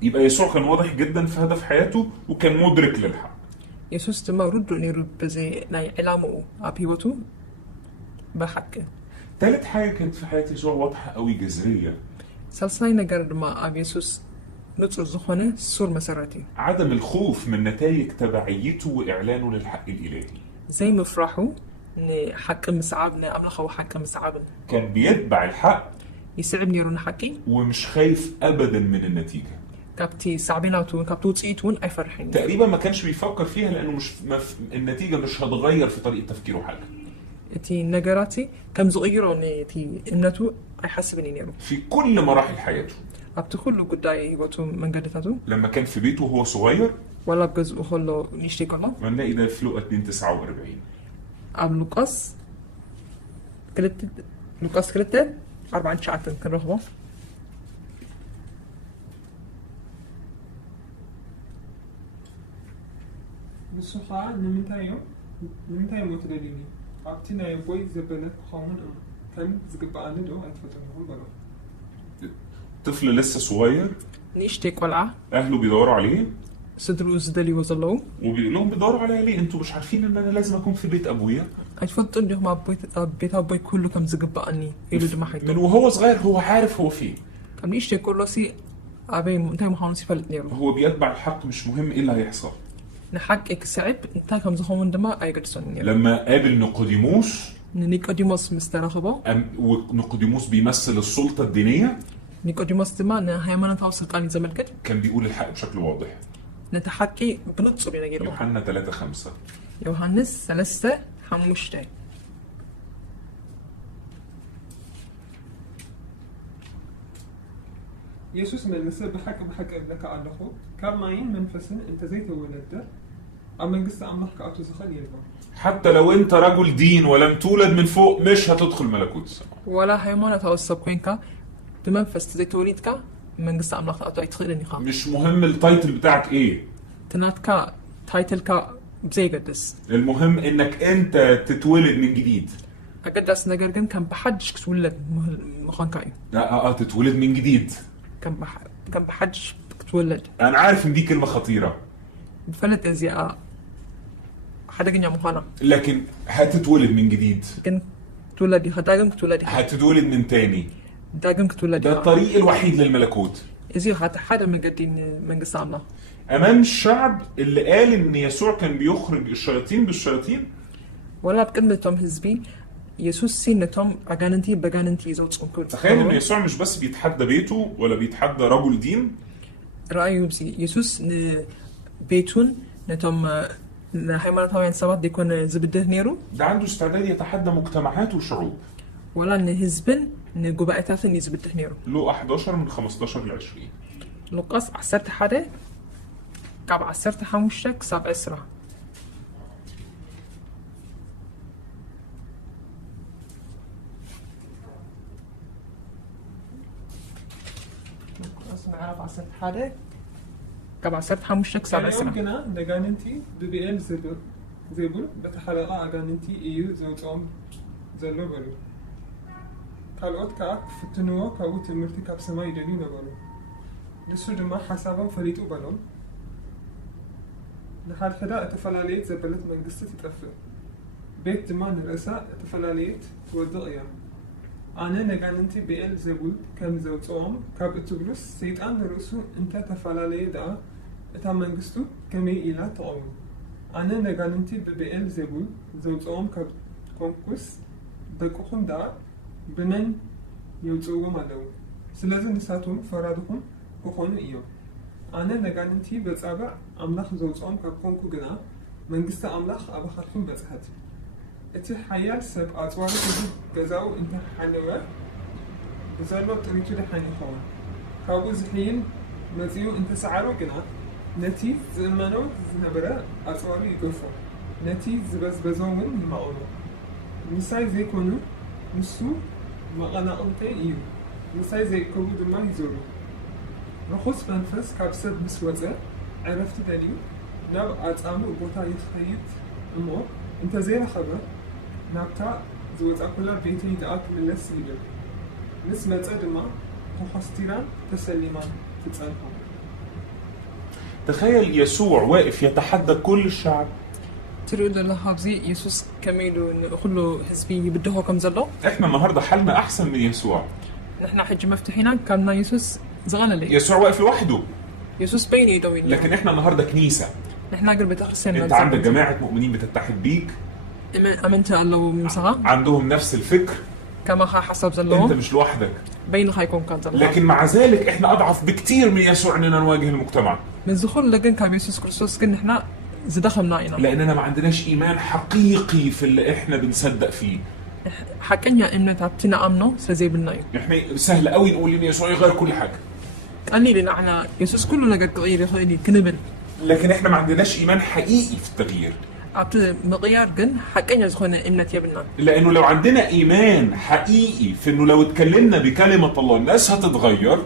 يبقى يسوع كان واضح جدا في هدف حياته وكان مدرك للحق. يسوس تما ردو نيرو بزي ناي علامو أبيوتو بحق. تالت حاجة كانت في حياة يسوع واضحة قوي جذرية. سلسلة نجار ما أبي يسوس نطر الزخونة سور مساراتي. عدم الخوف من نتائج تبعيته وإعلانه للحق الإلهي. زي مفرحو إن حق مسعبنا أملخو حق مسعبنا. كان بيتبع الحق يسعبني رون حقي. ومش خايف أبدا من النتيجة. كابتي صعبيناتون كابتو تسيتون أي فرحين. تقريبا ما كانش بيفكر فيها لأنه النتيجة مش هتغير في طريقة تفكيره حاجة. تي نجاراتي كم صغيرة تي إمنتو أيحسبني نيرو. في كل مراحل حياته. أبتخلو قداي واتو من قدتاتو. لما كان في بيته وهو صغير. ولا بجز أخلو نيشتي كله. ونلاقي ده في لقا 2:49. أب لوكاس كريتة 4 شعات كان رهبة. بالصحة نمتايو متدليني أبتنا يبوي زبلت خامن كان زقبا ندو أتفتنهم بلو. طفل لسه صغير. نيشتي قلعة. أهله بيدوروا عليه. صدروا زدلي وظلوا. وبيقول لهم بيدوروا عليا ليه؟ انتوا مش عارفين ان انا لازم اكون في بيت ابويا؟ أتفضل إنه ما بيت أبوي كله كم زقبا أني يلو دم حيطو. من وهو صغير هو عارف هو فين. كم نيشتي كله سي أبي منتهي محاولة فلت نيرو. هو بيتبع الحق، مش مهم ايه اللي هيحصل. نحقق صعب انتهى كم زخون دما أي قدسون نيرو. لما قابل نيقوديموس. نيقوديموس مسترخبه. ونيقوديموس بيمثل السلطة الدينية. نيقوديموس دما نهايمانا توصل قاني زمن كده. كان بيقول الحق بشكل واضح. نتحكي بنتصب ينجيرو. يوحنا 3:5. يوحنس 3:5. يسوس من المسيح بحق ابنك علخو كارماين منفسن انت زي تولد اما قصة عملك كأتو زخل يلقى. حتى لو انت رجل دين ولم تولد من فوق مش هتدخل ملكوت السماء. ولا هيمونة توصب كوينكا بمنفس زي توليدك من قصة عملك كأتو يدخل النخام. مش مهم التايتل بتاعك ايه. تناتكا تايتلكا بزي قدس. المهم انك انت تتولد من جديد. أقدس نجرجن كان بحدش كتولد مخان كاين. تتولد من جديد. كان بحدش كتولد. انا عارف ان دي كلمة خطيرة. بفلت ازياء حدا جنيا مخانا. لكن هتتولد من جديد. كن تولدي هداجم كتولدي. هتتولد من تاني. داجم كتولدي. ده الطريق الوحيد للملكوت. ازي حدا من قدين من قصامنا. امام الشعب اللي قال ان يسوع كان بيخرج الشياطين بالشياطين. ولا بكلمة توم هزبي يسوس سين توم أجاننتي بجاننتي زوجكم كل. تخيل ان يسوع مش بس بيتحدى بيته ولا بيتحدى رجل دين. رأيه بسي يسوس بيتون نتوم هيمنة طبعا سبات يكون زبده نيرو. ده عنده استعداد يتحدى مجتمعات وشعوب. ولا إن هزبن إن جبائتات إن زبده نيرو. لو 11:15-20. لقاس 10 حدا كعب 10 حموشك 7 أسرع. نعرف 10 حدا كعب 10 حموشك 7 أسرع. يمكن دجاننتي ببيل زبل بتحلقة أجاننتي إيو زوجهم زلوا بلو. ካልኦት ከዓ ክፍትንዎ ካብኡ ትምህርቲ ካብ ሰማይ ይደልዩ ነበሩ ንሱ ድማ ሓሳቦም ፈሊጡ በሎም ንሓድሕዳ እተፈላለየት ዘበለት መንግስቲ ትጠፍእ ቤት ድማ ንርእሳ እተፈላለየት ትወድቕ እያ أنا نجانتي بيل زبول كم زوجهم كاب تبلس سيدان رؤسو أنت تفعل دا إتا منجستو كمي إلى طعم أنا نجانتي بيل زبول زوجهم كاب كونكوس دقوهم دا بمن يوزوهم علو سلازم نساتهم فرادهم كخون إيو أنا نجانتي بتابع أملاخ زوجهم كاب كونكو جنا منجست أملاخ أبخاتهم بتحت እቲ ሓያል ሰብ ኣፅዋሩ እዚ ገዛኡ እንተሓለወ ዘሎ ጥሪቱ ድሓን ይኸውን ካብኡ ዝሕይል መፂኡ እንተሰዓሮ ግና ነቲ ዝእመኖ ዝነበረ ኣፅዋሩ ይገፎ ነቲ ዝበዝበዞ እውን ይማቕሎ ምሳይ ዘይኮኑ ንሱ መቐናቕንተ እዩ ምሳይ ዘይከቡ ድማ ይዞሩ ርኩስ መንፈስ ካብ ሰብ ምስ ወፀ ዕረፍቲ ደልዩ ናብ ኣፃምኡ ቦታ ይትኸይድ እሞ እንተዘይረኸበ ናብታ ዝወፃእ ኩላ ቤተይ ደኣ ክምለስ ይብል ምስ መፀ ድማ ተኸስቲራን ተሰሊማን ትፀንሖ تخيل يسوع واقف يتحدى كل الشعب. تريد الله هابزي يسوس كميلو كله حزبي بده كم زلو احنا النهارده حالنا احسن من يسوع. نحن حج مفتوحين كنا يسوس زغلنا لي يسوع واقف لوحده يسوس بين يدوي لكن احنا النهارده كنيسه. نحن قلب تخسن انت عندك جماعه مؤمنين بتتحد بيك امنت الله مسها عندهم نفس الفكر كما حسب زلو انت مش لوحدك بين خايكون كان زلو لكن مع ذلك احنا اضعف بكتير من يسوع اننا نواجه المجتمع من زخول لكن كان يسوس كريستوس كن احنا زدخلنا هنا لاننا ما عندناش ايمان حقيقي في اللي احنا بنصدق فيه. حكينا انه تعبتنا امنه سزي بالنايم احنا سهل قوي نقول ان يسوع يغير كل حاجه قال لي لنا على يسوس كله لقى تغيير يخلي كنبل لكن احنا ما عندناش ايمان حقيقي في التغيير. عطي مغيار جن حكينا زخونا إمنة يبنا لانه لو عندنا ايمان حقيقي في انه لو اتكلمنا بكلمه الله الناس هتتغير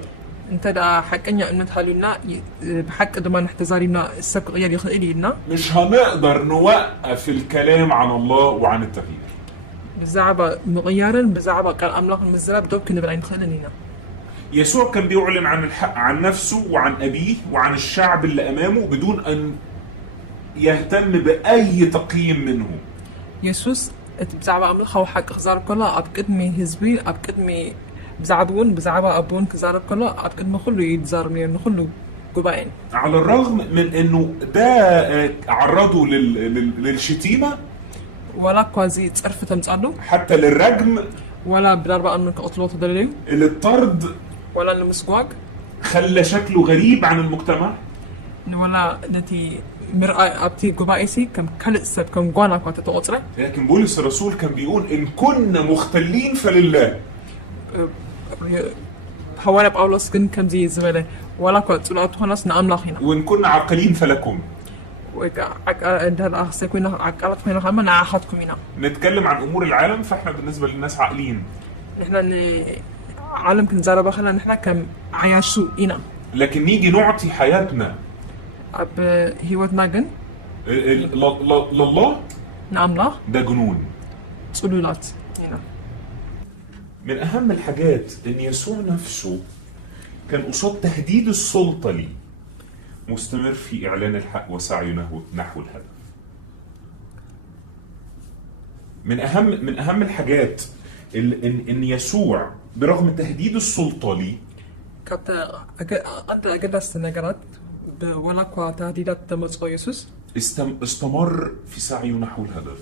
انت دا حكينا إمنة حالنا بحق دمان احتزارينا السبق غير يخلي لنا مش هنقدر نوقف الكلام عن الله وعن التغيير. بزعبة مغيارا بزعبة كان أملاق المزراب دوب كنا بالعين خلنا يسوع كان بيعلن عن الحق عن نفسه وعن أبيه وعن الشعب اللي أمامه بدون أن يهتم بأي تقييم منه. يسوس بزعبة أملاق هو حق خزار كله أبقدمي هزبي أبقدمي بزعبون بزعبة أبون كزار كله أبقدمي خلو يتزار من خلو قبائن. على الرغم من أنه ده عرضه للشتيمة ولا كوازي تعرف تمسأله حتى للرجم ولا بالأربعة أنك أطلوت دليل للطرد ولا المسواق خلى شكله غريب عن المجتمع ولا نتي مرأة أبتي قبائسي كم كل سب كم قانا كنت تقطره. لكن بولس الرسول كان بيقول إن كنا مختلين فلله. حوالا بأولوس كن كم زي زملاء ولا كنت طلعت خلاص نعم لاخينا. وإن كنا عاقلين فلكم. ده الأخ كنا عقلت فينا هم نعاهدكم هنا. نتكلم عن أمور العالم فإحنا بالنسبة للناس عاقلين. نحن عالم كنزارة بخلا نحن كم عياشو هنا. لكن نيجي نعطي حياتنا. أب هيوت ناجن. لله. نعم لا. ده جنون. صلولات هنا. من أهم الحاجات إن يسوع نفسه كان قصاد تهديد السلطة لي مستمر في إعلان الحق وسعيه نحو الهدف. من أهم الحاجات إن يسوع برغم تهديد السلطة لي كنت أنت أجلس نجارات ولا كوا تهديدات تمسك يسوس استمر في سعيه نحو الهدف.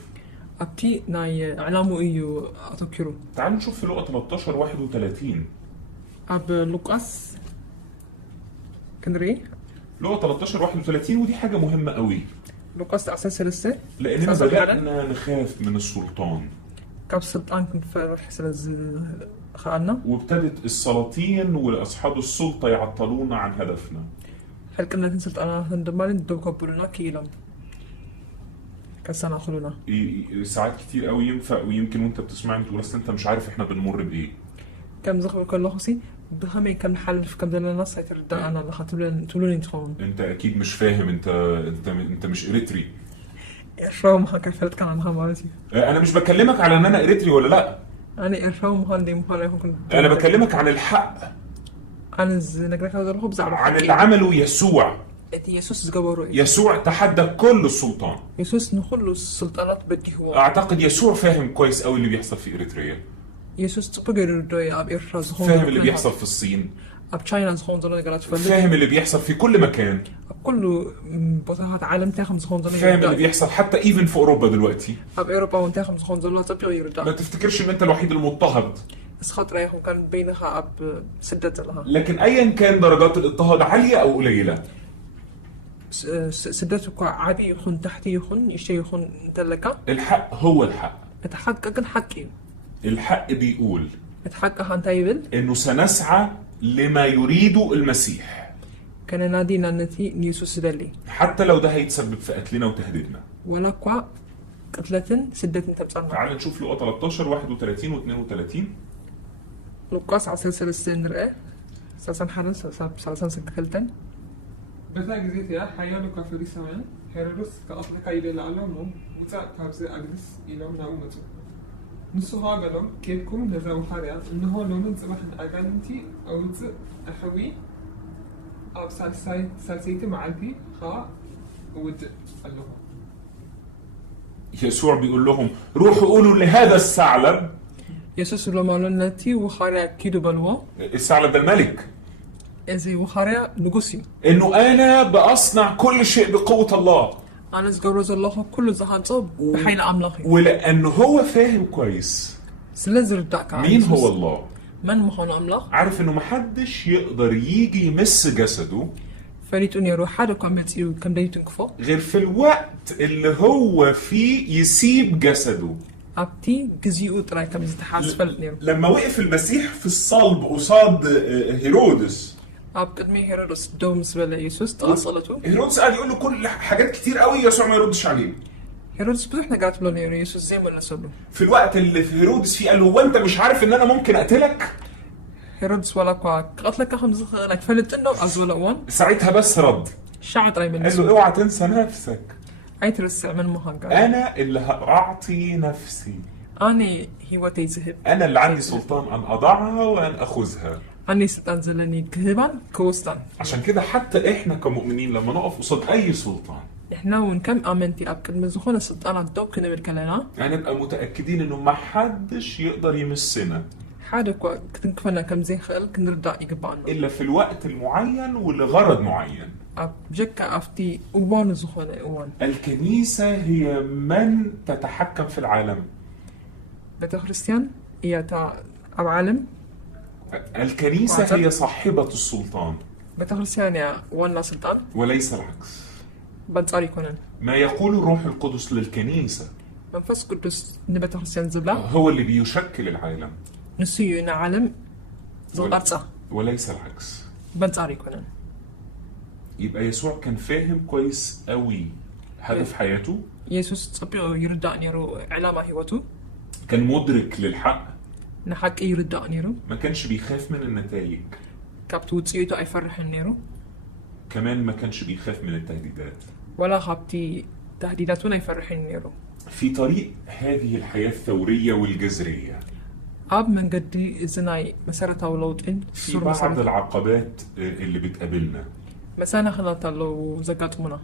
أبتي ناي علامو إيو أتذكره. تعالوا نشوف في لقا 13:31. أب لوقاس كندري لقا 13:31 ودي حاجة مهمة قوي. لوقاس أساس لسه. لأننا بدأنا نخاف من السلطان. كم سلطان كنت فرح سلز خالنا. وابتدت السلاطين وأصحاب السلطة يعطلونا عن هدفنا. هل كنا تنسلت أنا هندمالين دو كبرنا كيلم. كسنة خلونا. ساعات كتير قوي ينفع ويمكن وانت بتسمعني تقول اصل انت مش عارف احنا بنمر بايه. كم زخم كل خصي بخمي كم حل في كم دلنا نص هيترد انا اللي خاطبلن تخون. انت اكيد مش فاهم انت مش اريتري. ارفعهم هكا فلت كان عن خمارتي. انا مش بكلمك على ان انا اريتري ولا لا. انا ارفعهم هالدي مخالي ممكن. انا بكلمك عن الحق. انا نقرأ هذا الخبز عن اللي عمله يسوع. يسوس جبروه. يسوع تحدى كل السلطان. يسوس نخلو السلطانات بدي هو. اعتقد يسوع فاهم كويس قوي اللي بيحصل في اريتريا. يسوس تبقى يردوي أب إرشاد هون فاهم اللي بيحصل في الصين، أب تشاينا زهون زلنا قالت فلك فاهم اللي بيحصل في كل مكان، أب كله بوتاهات عالم تاخم زهون زلنا فاهم اللي بيحصل حتى ايفن في اوروبا دلوقتي. أب إوروبا وانتاخم زهون زلنا تبقى ما يردا تفتكرش ان انت الوحيد المضطهد، بس خاطر ياهم كان بينها أب سدت لها لكن ايا كان درجات الاضطهاد عاليه او قليله، سدتك عادي يخون تحتي يخون يشتي يخون دلكا الحق هو الحق. اتحقق حكي الحق بيقول اتحقق عن تايبل انه سنسعى لما يريده المسيح كان نادينا نتي نيسو سدلي حتى لو ده هيتسبب في قتلنا وتهديدنا. ولا كوا قتلة سدت انت بصرنا تعال نشوف لقى 13 31 و 32. لوكاس على سلسلة السنرقة سلسان حرن سلسان سكتلتن بتا جزيتي حيالك فريسمان هيرودس كأطلق إلى العالم وتا كابز أجلس إلى من أمته نسوها قالهم كيفكم نزاو حريا إنه لو من صباح أجانتي أو أحوي أو سالسيتي معلتي خا ود الله. يسوع بيقول لهم روحوا قولوا لهذا الثعلب، يسوس لما لنتي وخارع كيدو بلوا الثعلب ده الملك، إزي وخارع نقصي انه انا باصنع كل شيء بقوه الله، أنا زجروز الله كل زهان صوب بحين أملاخي ولانه هو فاهم كويس سلزر داك مين هو الله، من مخون أملاخ عارف انه محدش يقدر يجي يمس جسده فريتون يروح حدا كم بتصير كم دايتون كفو غير في الوقت اللي هو فيه يسيب جسده. أبتي جزيء ترى كم يتحاس فلتني لما وقف المسيح في الصلب قصاد هيرودس، أب قدمي هيرودس دوم سبلا يسوس تواصلته هيرودس قال يقول له كل حاجات كتير قوي يسوع ما يردش عليه. هيرودس بزحنا قالت له نيرو يسوس زي ما نسبه في الوقت اللي في هيرودس فيه قال له هو انت مش عارف ان انا ممكن اقتلك؟ هيرودس ولا كوا قتلك خمس لك فلتنه أزول أوان ساعتها بس رد شعت راي من قال له اوعى تنسى نفسك، عيت رسع من مهنجر انا اللي هأعطي نفسي، أني هو تيزهب انا اللي عندي سلطان ان اضعها وان اخذها. أني ستنزلني كهبان كوستان عشان كده حتى احنا كمؤمنين لما نقف قصاد اي سلطان إحنا ونكم آمنتي أبكر مزخون السلطان الدوب كنا بالكلنا هنبقى متأكدين انه ما حدش يقدر يمسنا حدا كوا كتنكفنا كم زي خلق نرجع يقبعنا الا في الوقت المعين ولغرض معين. بجكا أفتي أوان زخونة أوان الكنيسة هي من تتحكم في العالم. بيت خريستيان هي تاع عالم الكنيسة وعجب. هي صاحبة السلطان بيت خريستيان يا وانا سلطان وليس العكس. بنصاري كونن ما يقول الروح القدس للكنيسة منفس قدس نبيت خريستيان زبلا هو اللي بيشكل العالم نسيو إن عالم زغرصة وليس العكس. بنصاري كونن يبقى يسوع كان فاهم كويس قوي هدف حياته، يسوس تصبيغ يردع نيرو علامة هيوتو كان مدرك للحق، نحق يردع نيرو ما كانش بيخاف من النتائج، كابتو تسيوتو أي فرح نيرو كمان ما كانش بيخاف من التهديدات. ولا خابتي تهديداتنا يفرح نيرو في طريق هذه الحياة الثورية والجذرية أب من قدي إزناي مسارة ولوطين في بعض العقبات اللي بتقابلنا، مسانا خلطة لو زقات منا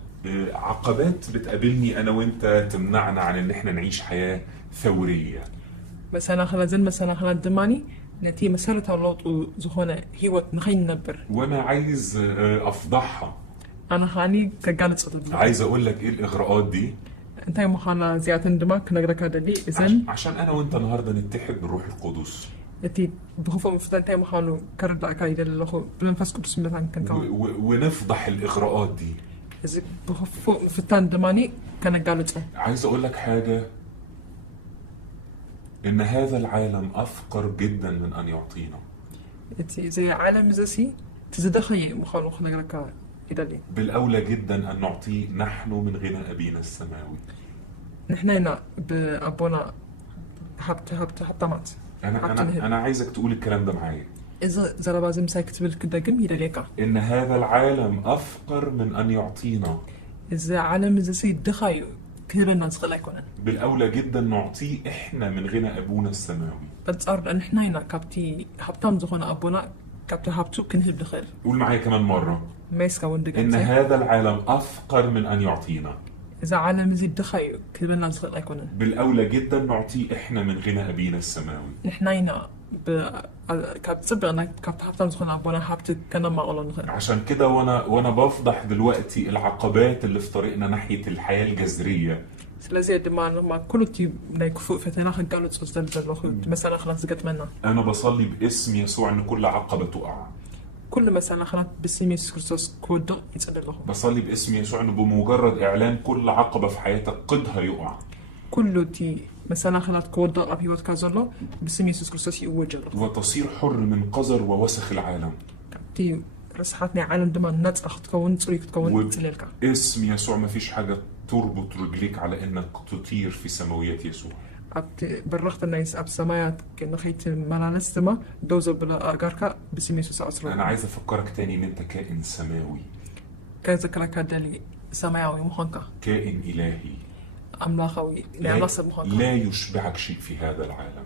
عقبات بتقابلني أنا وإنت تمنعنا عن إن إحنا نعيش حياة ثورية. مسانا خلط زن مسانا خلط دماني نتي مسارة ولوط زخونة هيوت نخين نبر وأنا عايز أفضحها. أنا خاني كجالت صوت عايز أقول لك إيه الإغراءات دي؟ أنت يا مخانا زيادة دماغ نقدر كذا لي إذن عشان أنا وإنت النهاردة نتحد بالروح القدس نتي بخوف مفتل تاي مخانو كرد أكايد اللي بنفس كدس مثلا كان كمان ونفضح الإغراءات دي. إذا بخوف مفتل دماني كان جالت عايز أقول لك حاجة، إن هذا العالم أفقر جدا من أن يعطينا. نتي زي عالم زسي تزدخي مخانو خلنا لك إدلي بالأولى جدا أن نعطيه نحن من غنى أبينا السماوي. نحن هنا بأبونا حتى مات أنا عايزك تقول الكلام ده معايا. إذا زربازم ساكت بالكدقم يدليكا إن هذا العالم أفقر من أن يعطينا. إذا عالم زسي دخاي كذب الناس خلاكونا بالأولى جدا نعطيه إحنا من غنى أبونا السماوي. بس أرد أن إحنا هنا كابتي حبتام زخونا أبونا كابتي حبتو كنهب دخل قول معايا كمان مرة. ميسكا وندقم إن هذا العالم أفقر من أن يعطينا. إذا عالم يزيد دخاي كذبنا نزغل أيكونن بالأولى جدا نعطيه إحنا من غنى أبينا السماوي. نحنينا كابتسبقنا كابتحبتم زغل أبونا حبت كنا ما أولا نغل عشان كده وأنا بفضح دلوقتي العقبات اللي في طريقنا ناحية الحياة الجذرية. سلازي ما كل تي نيكفو فتنا خنقالو تصدل زلوخو مثلا خلاص زقت منا أنا بصلي باسم يسوع إن كل عقبة تقع. كل مثلا خلاص باسم يسوع كريستوس كود يتصدل له بصلي باسم يسوع إنه بمجرد إعلان كل عقبة في حياتك قدها يقع. كل تي مثلا خلاص كود أبي وات كازلو باسم يسوع كريستوس يوجه وتصير حر من قذر ووسخ العالم. تي رسحتني عالم دما الناس تكون طريق تكون تلالك اسم يسوع ما فيش حاجة تربط رجليك على إنك تطير في سماويات يسوع. أبت برخت الناس أب سمايات كنخيت ملانستما دوزو بلا أجاركا باسم يسوع أسرع. أنا عايز أفكرك تاني إن أنت كائن سماوي. كذا كلا كدلي سماوي مخنكا. كائن إلهي. أملاخوي لا نصب مخنكا. لا يشبعك شيء في هذا العالم.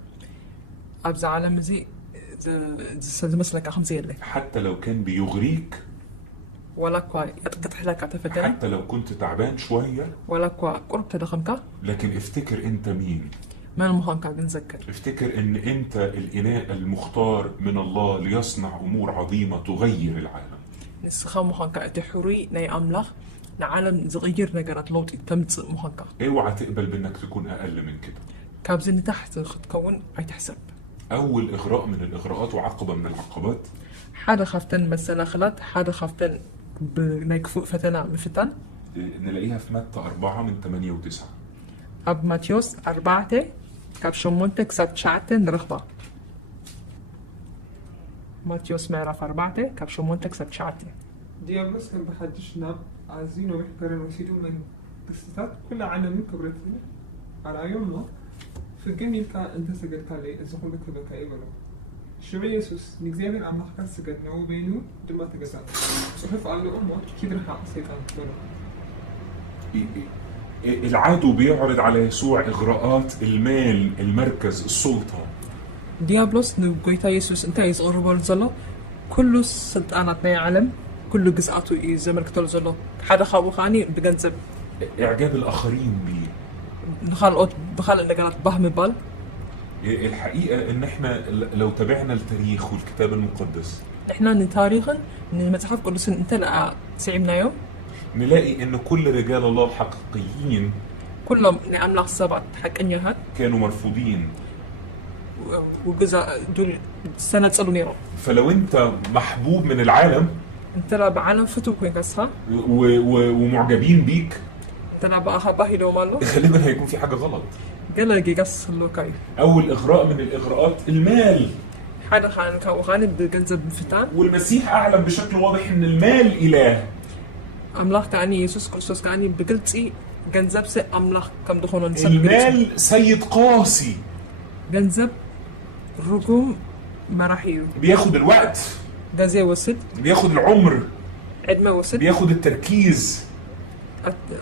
أبز عالم زي مسلك أخم زي اللي. حتى لو كان بيغريك. ولا كوا يتقطع لك أتفكر. حتى لو كنت تعبان شوية. ولا كوا قرب تدخمك. لكن افتكر أنت مين. ما المخنكا بنذكر. افتكر إن أنت الإناء المختار من الله ليصنع أمور عظيمة تغير العالم. نسخة مخنكا تحري ناي أملاخ نعالم زغير نجارات لوط تمت مخنكا. اوعى تقبل بأنك تكون أقل من كده. كابزن تحت تكون أي تحسب. أول إغراء من الإغراءات وعقبة من العقبات. حدا خفتن مثلا خلات حدا خفتن بنيكفو فتنا مفتن. نلاقيها في متى 4 من 8 و9. أب ماتيوس 4 كاب شمونتك سات شعتن رخبة. ماتيوس معرف 4 كاب شمونتك سات شعتن. ديابلوس كان بحدشنا عايزين ويحكرن ويسيدوا من قصتات كل عالم كبرتنا على يومنا في الجنة كا أنت سجلت عليه الزخم بكتبك أي بلو شو يسوس نجزيبين عم نحكي سجلنا وبينه دم تجزع صحف على أمه كيد رح عصيتان بلو. العدو بيعرض على يسوع إغراءات المال، المركز، السلطة. ديابلوس نقولتا يسوس أنت يصغر بالزلا كله سلطانات ما يعلم كله جزءاته يزمر كتير زلا حدا خابو خاني بجنزب إعجاب الآخرين بيه. نخلقت بخلق نجارات بهم بال. الحقيقة إن إحنا لو تابعنا التاريخ والكتاب المقدس. إحنا تاريخا متحف قدس أنت لا سعينا يوم. نلاقي إن كل رجال الله الحقيقيين. كلهم نعمل حسابات حق إنيها. كانوا مرفوضين. وجزء دول سنة تسألوني. فلو أنت محبوب من العالم. أنت لا بعالم فتوك وين قصها. ومعجبين بيك. أنت لا بقى باهي لو ماله. غالبا هيكون في حاجة غلط. قال لك قص اللوكاي. أول إغراء من الإغراءات المال. حدا خان وخاني بجنزب فتان. والمسيح أعلن بشكل واضح إن المال إله. أملاخ تعني يسوع كريستوس تعني بقلتي جنزب سي أملاخ كم دخلون المال سيد قاسي. جنزب رقم مراحيو. بياخد الوقت. ده زي وسط. بياخد العمر. عندما وسط. بياخد التركيز.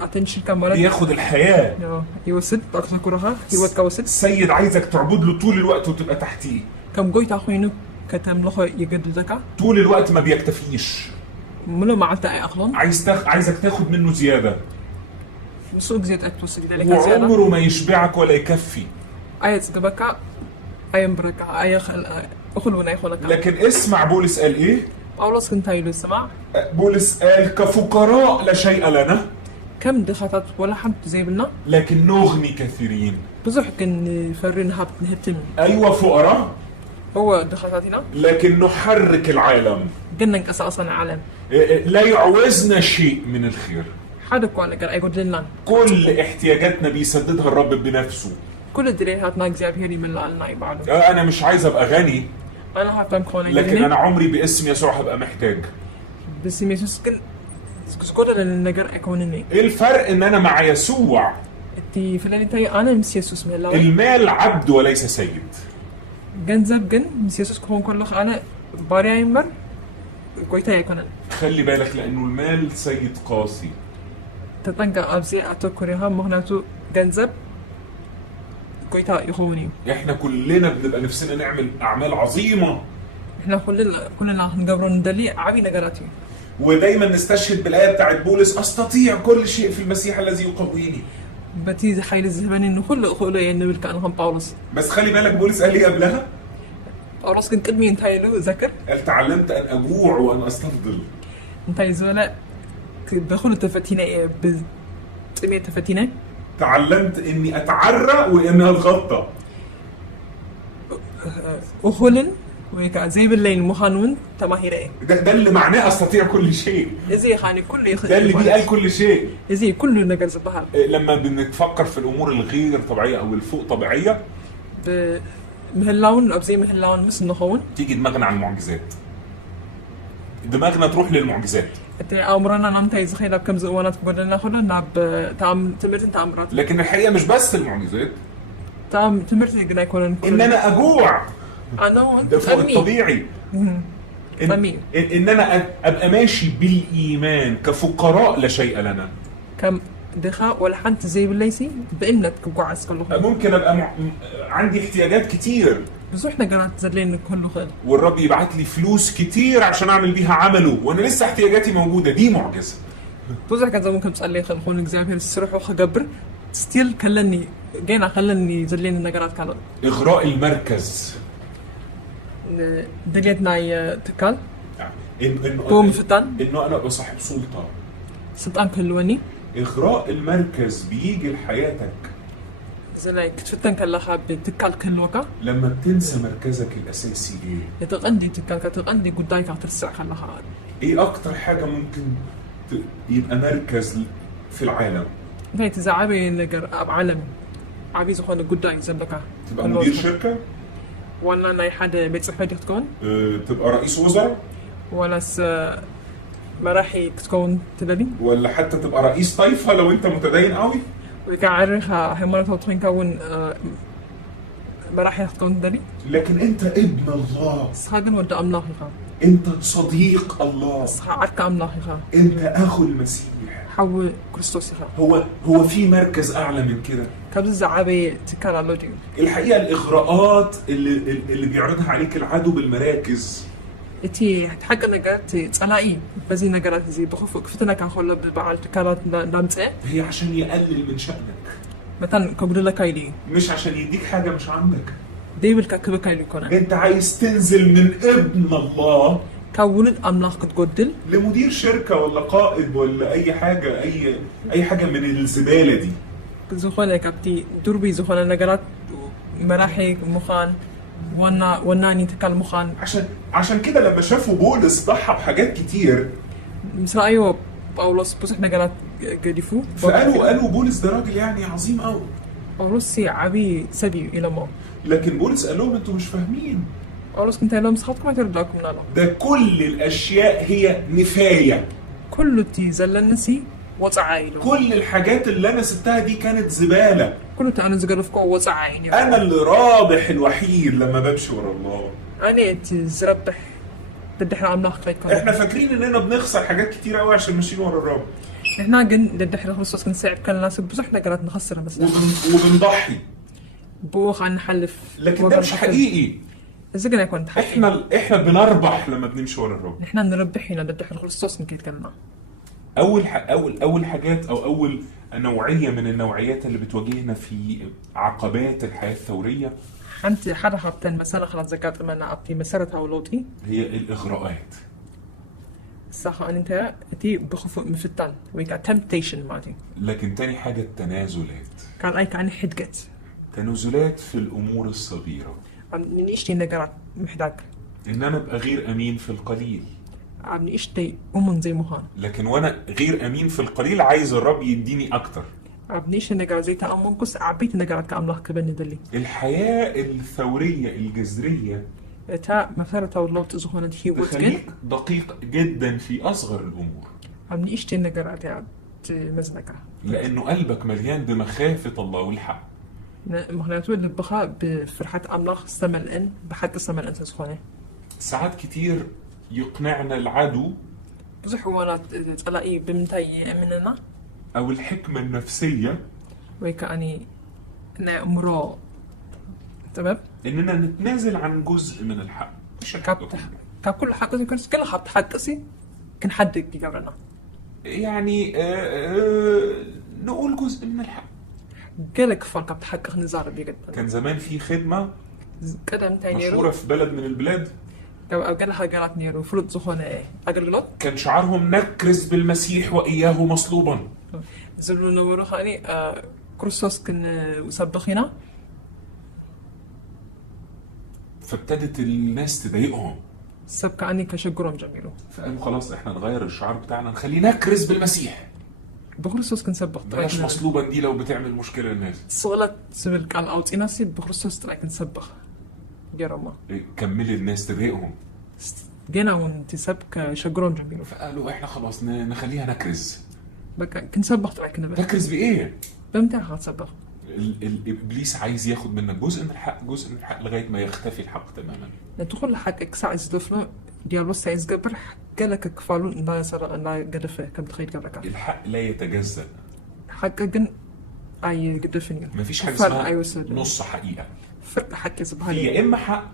أتنشل كاميرا. بياخد الحياة. يوسط أكثر كرها يوت كوسط. السيد عايزك تعبد له طول الوقت وتبقى تحتيه. كم قوي تأخوينه كتم لخو يجد ذكاء. طول الوقت ما بيكتفيش. منو ما عطى أي أخلون. عايزك تاخد منه زيادة. مسوق زيادة أكتوس كذا. وعمره ما يشبعك ولا يكفي. أي تجبكا أي مبركة أي أخلونا يخلك. لكن اسمع بولس قال إيه؟ بولس كنت هيلو سمع. بولس قال كفقراء لا شيء لنا. كم دخلت ولا حد زيبنا. لكن نغني كثيرين. بزح كن فرين هبت نهتم. أيوة فقراء. هو دخلتنا. لكن نحرك العالم. قلنا نكسر أصلا العالم. لا يعوزنا شيء من الخير. حدا قال لك أيقول لنا. كل احتياجاتنا بيسددها الرب بنفسه. كل الدليلات ناقزي هيري من لنا يبعدوا. أنا مش عايز أبقى غني. أنا هفهم كوني. لكن أنا عمري باسم يسوع هبقى محتاج. باسم يسوع كل سكوت للنجار أكونني. إيه الفرق إن أنا مع يسوع؟ تي فلاني تاي أنا مس يسوع من الله. المال عبد وليس سيد. جنزب جن مس يسوع كون كل خ أنا باري عمر كويتا يكونن. خلي بالك لأنه المال سيد قاسي. تتنقى أبزي أتوكريها مهناتو جنزب كويتا يخوني. إحنا كلنا بنبقى نفسنا نعمل أعمال عظيمة. إحنا كلنا نقبرون ندلي عبي نجاراتي. ودايما نستشهد بالآية بتاعت بولس أستطيع كل شيء في المسيح الذي يقويني. بتي حيل الزهباني إنه كل أخوله يعني كأنهم باولوس. بس خلي بالك بولس قال لي قبلها، باولوس كنت قد مين تايلو ذكر؟ قال تعلمت أن أجوع وأن أستفضل. انتي زولا بدخل التفتينة بتسمية تفتينة. تعلمت إني أتعرى وإني أتغطى. أخولن ويكا زي بالليل مخانون تماهيرة. ده اللي معناه أستطيع كل شيء. إزاي خاني كل يخ. ده اللي بيقال كل شيء. إزاي كله نجار زبها. لما بنتفكر في الأمور الغير طبيعية أو الفوق طبيعية، مهلاون أو زي مهلاون مثل نخون. تيجي دماغنا على المعجزات. دماغنا تروح للمعجزات. تي أمرنا نام تي زخيلة بكم زوانات بقولنا خلنا ناب تام تمرت تامرات. لكن الحقيقة مش بس المعجزات. تام تمرت يقدر يكون. إن أنا أجوع. أنا ده فوق الطبيعي. أمين. إن أنا أبقى ماشي بالإيمان كفقراء لا شيء لنا. كم دخاء ولا حد زي بالليسي بإنك كوعس كله. ممكن أبقى عندي احتياجات كتير. بس إحنا قرأت زلين كله خير. والرب يبعت لي فلوس كتير عشان أعمل بيها عمله، وأنا لسه احتياجاتي موجودة. دي معجزة. بوزع كذا ممكن تسألني خلقون إكزامبل السرح وخجبر ستيل كلني جينا خلني زلين النجارات كانوا. إغراء المركز. دليتنا تكال. إنه قوم فتان. إنه أنا أبقى صاحب سلطة. سلطان كلوني. إغراء المركز بيجي لحياتك زي كتفتن كلها بتكال كل وقت. لما بتنسى مركزك الأساسي إيه؟ يتغندي تكال كتغندي قداي كترسع خلها. إيه أكتر حاجة ممكن يبقى مركز في العالم؟ بيت زعابي نجر أب عالم. عبي زخون قداي زبكة. تبقى مدير شركة؟ ولا ناي حد بيت صحبتي تكون؟ تبقى رئيس وزراء؟ ولا مراحي تكون تدبي؟ ولا حتى تبقى رئيس طائفة لو أنت متدين قوي؟ ويكعرخها حمارة وطين كون مراحي تكون تدبي؟ لكن أنت ابن الله. صحاقن ودا أملاخي خا. أنت صديق الله. صحاقك أملاخي خا. أنت أخو المسيح. حو كريستوس خا. هو في مركز أعلى من كده. كابز الزعابي تكال لوجي. الحقيقة الإغراءات اللي بيعرضها عليك العدو بالمراكز. إتي حق نجارات تلاقي بزي نجارات زي بخوف كفتنا كان خلا بعد تكالات دامتة. هي عشان يقلل من شأنك. مثلا كقول لك كايلي. مش عشان يديك حاجة مش عندك. ديبل ككبة كايلي كنا. أنت عايز تنزل من ابن الله. كولد أملاخ تقدل. لمدير شركة ولا قائد ولا أي حاجة أي حاجة من الزبالة دي. زخانة كابتي دربي زخانة نجارات مراحي مخان. وناني تكال مخان. عشان كده لما شافوا بولس ضحى بحاجات كتير. مثل أيوة باولوس بس إحنا قالت قديفو. فقالوا بولس ده راجل يعني عظيم أوي. باولوس عبي سبي إلى ما. لكن بولس قال لهم أنتوا مش فاهمين. باولوس كنت لهم سخطكم ما ترد لكم نالا. ده كل الأشياء هي نفاية. كل تيزل النسي وصعايله. كل الحاجات اللي أنا سبتها دي كانت زبالة. كل أنا زقرفكو وصعايني. أنا اللي رابح الوحيد لما بمشي ورا الله. أنا تزربح. بدي إحنا عم ناخذ كم. إحنا فاكرين إننا بنخسر حاجات كتير قوي عشان ماشيين ورا الرب. إحنا بدي إحنا خلص كنساعد كل الناس بس إحنا قررت نخسرها مثلا. وبنضحي. بوخ عن نحلف. لكن ده مش حقيقي. إذا كنا كنت حقيقي. إحنا بنربح لما بنمشي ورا الرب. إحنا نربح هنا بدي إحنا خلص نكيد كلنا. أول حاجات أو أول نوعية من النوعيات اللي بتواجهنا في عقبات الحياة الثورية. أنت حدا حبتين مسألة خلاص ذكرت أنا أبتي مسيرتها ولوتي. هي الإغراءات. صح أنت تي بخوف مفتن ويك temptation مالتي. لكن تاني حاجة التنازلات. كان أي كان حدقت. تنازلات في الأمور الصغيرة. عم نيشتي نقرأ محدق. إن أنا أبقى غير أمين في القليل. عم نيشتي أمون زي مهان. لكن وأنا غير أمين في القليل عايز الرب يديني أكتر. عم نيشتي نقرأ زي تأمون قص عبيت نقرأ كأملاك كبني دلي. الحياة الثورية الجذرية. تا مسيرتها ولوت زخونة هيوت تخليك دقيق جدا في أصغر الأمور. عم نيشتي نقرأ تعب مزنكة. لأنه قلبك مليان بمخافة الله والحق. مخلاتو اللي بخا بفرحة أملاخ السملئن بحق السملئن سخونة. ساعات كتير يقنعنا العدو بصح وانا تلاقي بمتي مننا أو الحكمة النفسية ويكأني أنا مرا تمام إننا نتنازل عن جزء من الحق. كل حق كل حق تحقسي كنحدد يقبرنا يعني نقول جزء من الحق. قالك فرق بتحقق نزار يقبرنا كان زمان في خدمة قدم تاني مشهورة يرو في بلد من البلاد، أو قالها قالت نيرو فرد زخونة إيه أقول كان شعارهم نكرز بالمسيح وإياه مصلوبا. زلوا نورو خاني كروسوس كن وسبخينا فابتدت الناس تضايقهم، سبك عني كشجرهم جميلو فقالوا خلاص احنا نغير الشعار بتاعنا نخليه نكرز بالمسيح، بخرسوس كن سبخ بلاش مصلوبا دي لو بتعمل مشكلة للناس. صغلت سبل قال أوت إناسي بخرسوس تلاقي كن سبخ جرما كمل الناس تضايقهم، جينا وانت سبك شجرهم جميلو فقالوا احنا خلاص نخليها نكرز. بقى كن سبخ تلاقي كن نكرز بإيه؟ بمتى هتسبخ الإبليس عايز ياخد منك جزء من الحق، جزء من الحق لغاية ما يختفي الحق تماما. ندخل حق ساعز دفنا ديالوس ساعز قبر قالك كفالون لا سر لا قدفه كم تخيل قبرك الحق لا يتجزأ، حق جن أي قدفني مفيش حاجة فرق اسمها أيوة سر نص حقيقة، فرق حق هي سبحانه يا إما حق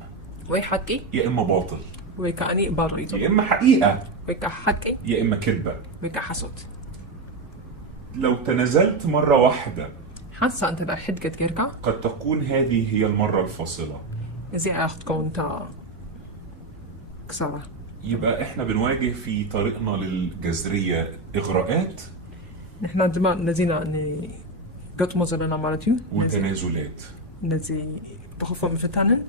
وي حقي يا إما باطل، ويكأني باريتو يا إما حقيقة ويكا حقي يا إما كذبة. ويكا حسوت لو تنازلت مرة واحدة حاسة أنت بقى حد قد يركع قد تكون هذه هي المرة الفاصلة، زي أختكم تا كسرة يبقى إحنا بنواجه في طريقنا للجذرية إغراءات نحن دماء نزينا أني قط مزلنا مالتيو وتنازلات. نزي بخوفة مفتانا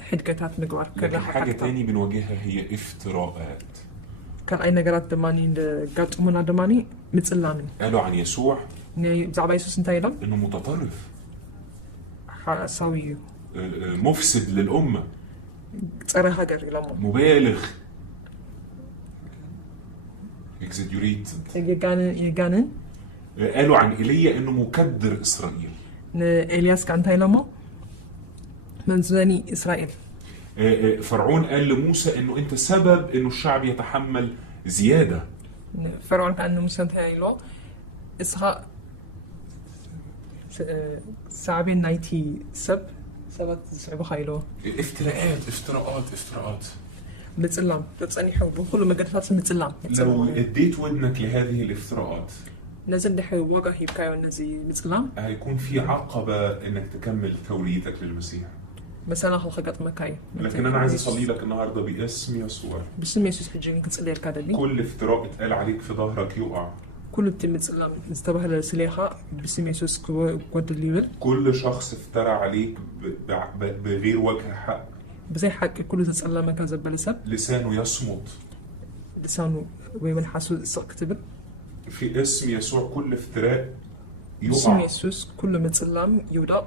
حد قطعت مقوار لكن حاجة تاني بنواجهها هي افتراءات. كان أي نقرات دماني قط منا دماني متسلامي قالوا عن يسوع بزعب يسوس انت يلم إنه متطرف سوي مفسد للأمة تصير هاجر يلمو مبالغ exaggerated. يجانن قالوا عن إيليا إنه مكدر إسرائيل. إلياس كان تايلمو من زاني إسرائيل. فرعون قال لموسى إنه أنت سبب إنه الشعب يتحمل زيادة. فرعون كان موسى تايلو إسحاق سابين نايتي سبت صعب خايلو. افتراءات. متسلم بتصني حب كل ما قدرت متسلم. لو اديت ودنك لهذه الافتراءات نزل دحي وجه يبكي ونزي متسلم. هيكون في عقبة إنك تكمل توريتك للمسيح. مثلا خلقت مكاي. لكن أنا عايز أصلي لك النهاردة باسم يسوع. باسم يسوع حجين كنت الكادة دي. كل افتراء اتقال عليك في ظهرك يقع. كل بتمتسلم نستبه للسليحة باسم يسوع قد الليبل. كل شخص افترى عليك بغير وجه حق. بزي حق كل تسلم كذا بلسب. لسانه يصمت. لسانه ومن حاسو كتب. في اسم يسوع كل افتراء يقع. باسم يسوع كل متسلم يودع.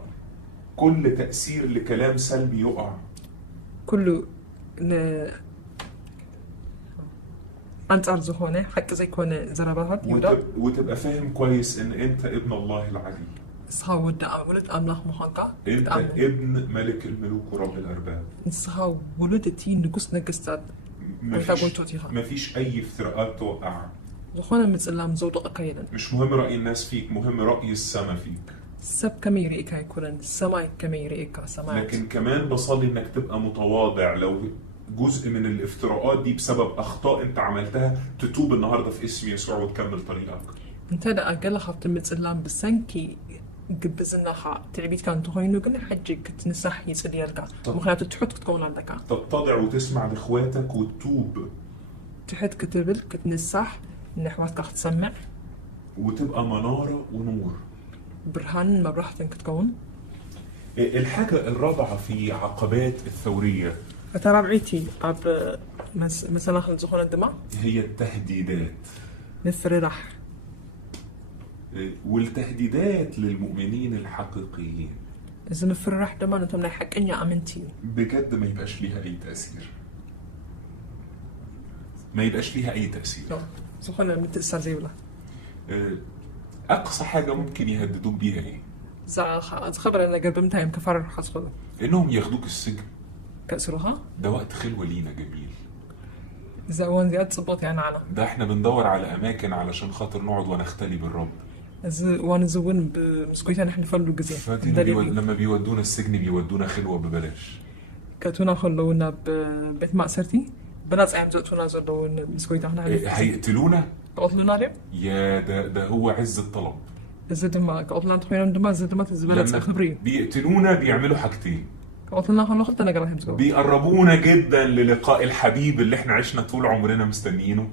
كل تأثير لكلام سلبي يقع. كل أنت أرزو هنا حتى زي كون زربات يودع. وتبقى فاهم كويس إن أنت ابن الله العلي. إصحاب ولد أملاح محنقة. أنت ابن ملك الملوك ورب الأرباب. إصحاب ولد تين نقص نقصت. مفيش أي افتراءات توقع. زخونا متسلم زودق كيدا. مش مهم رأي الناس فيك، مهم رأي السماء فيك. السب كم يريك يكون السماء كم يريك سماء. لكن كمان بصلي إنك تبقى متواضع. لو جزء من الافتراءات دي بسبب أخطاء أنت عملتها تتوب النهاردة في اسم يسوع وتكمل طريقك. أنت دا أقل خفت متسلم بالسنكي قبزنا خا تعبيت كان تخوينو قلنا حجك تنسح يسديالك مخاطر تحط تكون عندك تتضع وتسمع لإخواتك وتتوب تحت كتبل كتنسح نحواتك تسمع وتبقى منارة ونور برهان ما براحتك تكون. الحاجة الرابعة في عقبات الثورية رابعتي أب مثلا خلال زخون الدماء هي التهديدات. نفرح والتهديدات للمؤمنين الحقيقيين إذا نفرح دماء نتم نحق إني أمنتي بجد ما يبقاش ليها أي تأثير. ما يبقاش ليها أي تأثير. زخون المتأثر زي ولا أقصى حاجة ممكن يهددوك بيها إيه؟ خبر أنا قلب متهم كفار حصل إنهم ياخدوك السجن. كأسرها ده وقت خلوة لينا جميل. إذا وان زيادة صباط يعني على ده إحنا بندور على أماكن علشان خاطر نقعد ونختلي بالرب. وانا زون بمسكويتها نحن فلو جزء. لما بيودونا السجن بيودونا خلوة ببلاش. كاتونا خلونا ببيت مأسرتي بنات أيام زقتونا زلوا مسكويت احنا هيقتلونا. قتلونا اليوم يا ده هو عز الطلب. زدما قتلنا تخوينا دما زدما تزبلت لما خبري بيقتلونا بيعملوا حاجتين، قتلنا خلنا خلت أنا قرأهم زقوا بيقربونا جدا للقاء الحبيب اللي احنا عشنا طول عمرنا مستنيينه،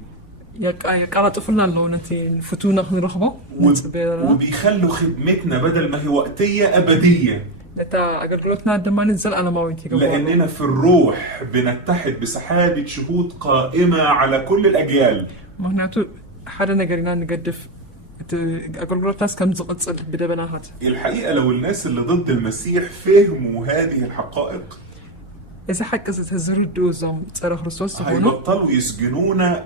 يك على طفلنا لو نتي فتونا خلنا رخبة وبيخلوا خدمتنا بدل ما هي وقتية أبدية، نتا أقول قلتنا دما ننزل على مويتي لأننا في الروح بنتحد بسحابة شهود قائمة على كل الأجيال. ما هناتو حدا نقرينا نقدف أقول قلت كم زقتصل بدبناهات. الحقيقة لو الناس اللي ضد المسيح فهموا هذه الحقائق إذا حق تهزروا الدوزم صار خريستوس هنا هيبطلوا يسجنونا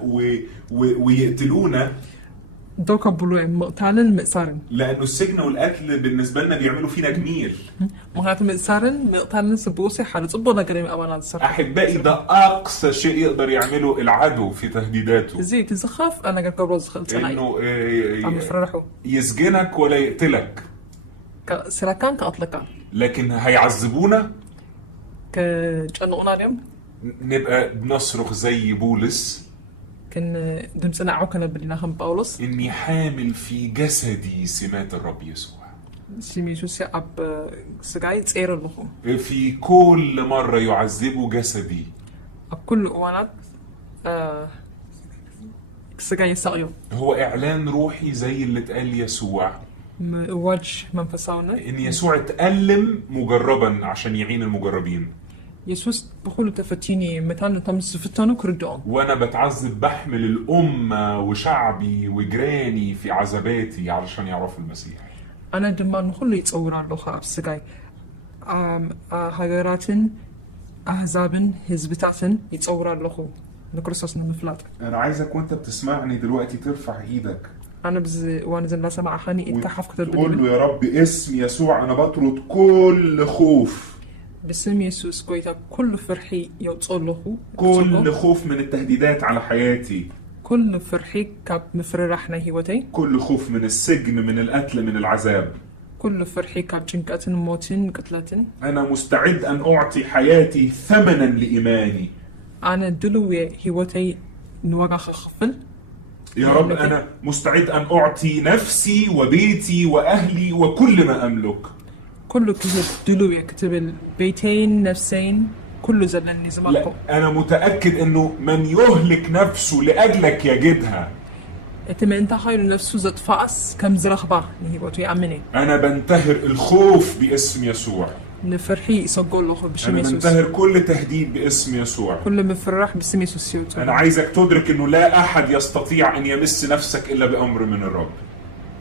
ويقتلونا، دوكا بلوع مقتالن مقصارن، لأنه السجن والقتل بالنسبة لنا بيعملوا فينا جميل. مهات مقصارن مقتالن سبوسي حالة صبونا قريم أمانات الصرف. أحبائي ده أقصى شيء يقدر يعمله العدو في تهديداته، زي تزخاف أنا قلت قبل خلت سنعي إنه عم يفرحوا يسجنك ولا يقتلك، سلاكان كأطلقان لكن هيعذبونا كجنقنا اليوم نبقى بنصرخ زي بولس كان دمسنا عوكنا بالناهم باولوس إني حامل في جسدي سمات الرب يسوع. سيميشوس أب سجاي تصير اللخو في كل مرة يعذبوا جسدي أب كل أوانات سجاي سايو هو إعلان روحي زي اللي اتقال يسوع، وجه منفساونا إن يسوع اتألم مجربا عشان يعين المجربين، يسوس بقول تفتيني متان تمس فتانو كردون وأنا بتعذب بحمل الأمة وشعبي وجيراني في عذاباتي علشان يعرفوا المسيح. أنا دما نخلي يتصور على اللغة أبسجاي هاجراتن أحزابن حزبتاتن يتصور على اللغة نكرسوس نمفلات. أنا عايزك وأنت بتسمعني دلوقتي ترفع إيدك، أنا وانا زي لا سمع خاني اتحف كتب تقول له يا رب اسم يسوع أنا بطرد كل خوف، باسم يسوع كويتا كل فرحي يوصل له كل خوف من التهديدات على حياتي، كل فرحي كاب مفرحنا هيوتي، كل خوف من السجن من القتل من العذاب، كل فرحي كاب جنكاتن موتن قتلاتن. أنا مستعد أن أعطي حياتي ثمنا لإيماني. أنا دلوي هيوتي نوغخ خفل يا رب أنا مستعد أن أعطي نفسي وبيتي وأهلي وكل ما أملك. كل كتب دلوي كتب البيتين نفسين كل زلني زمانكم. أنا متأكد أنه من يهلك نفسه لأجلك يجدها. اتم انت خير نفسه زد فأس كم زرخبا نهيبوتو يأمني. أنا بنتهر الخوف باسم يسوع. نفرحي يسجل له باسم أنا يسوع. بنتهر كل تهديد باسم يسوع. كل مفرح باسم يسوع. أنا عايزك تدرك أنه لا أحد يستطيع أن يمس نفسك إلا بأمر من الرب.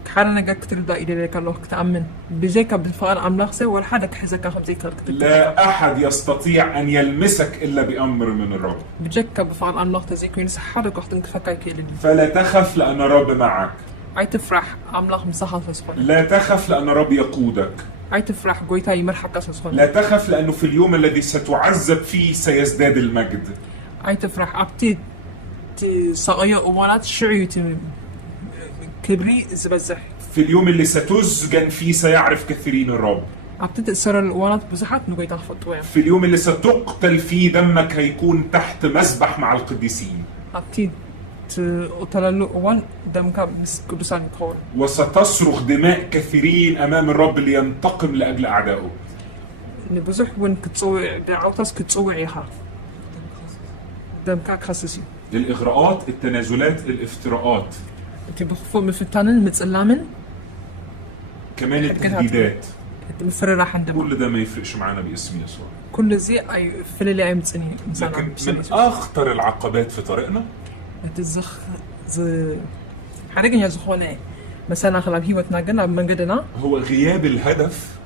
حالنا جا كتير دا إلى ذلك الله كتأمن بجيك بالفعل عم نخسر ولا حدا كحزك خمسة كتير. لا أحد يستطيع أن يلمسك إلا بأمر من الرب. بجيك بالفعل عم نخسر زيك وينسح حدا كحتن كفكاي كيلني. فلا تخف لأن الرب معك. عاي تفرح عم نخ مسحة تسخن. لا تخف لأن الرب يقودك. عاي تفرح قويتا يمرحك تسخن. لا تخف لأنه في اليوم الذي ستعذب فيه سيزداد المجد. عاي تفرح أبتي صغير ومالات شعيتي كبري زبزح. في اليوم اللي ستسجن فيه سيعرف كثيرين الرب. أبتي تأثر الوانات بزحات نقول تخفض وين. في اليوم اللي ستقتل فيه دمك هيكون تحت مسبح مع القديسين. أبتي تلالو وان دمك قدسان يقول. وستصرخ دماء كثيرين أمام الرب لينتقم لأجل أعدائه. نبزح وين كتصوع بعوتاس كتصوعيها. دمك خصصي. الإغراءات، التنازلات، الافتراءات. أنت بخفوا مفتانن متسلامن. كمان التهديدات. مفرح عندما. كل ده ما يفرقش معانا باسم يسوع. كل زي أي في اللي عم تسني. لكن من أخطر العقبات في طريقنا. تزخ حرقن يا زخونة. مثلا خلاب هي وتناقنا من قدنا. هو غياب الهدف.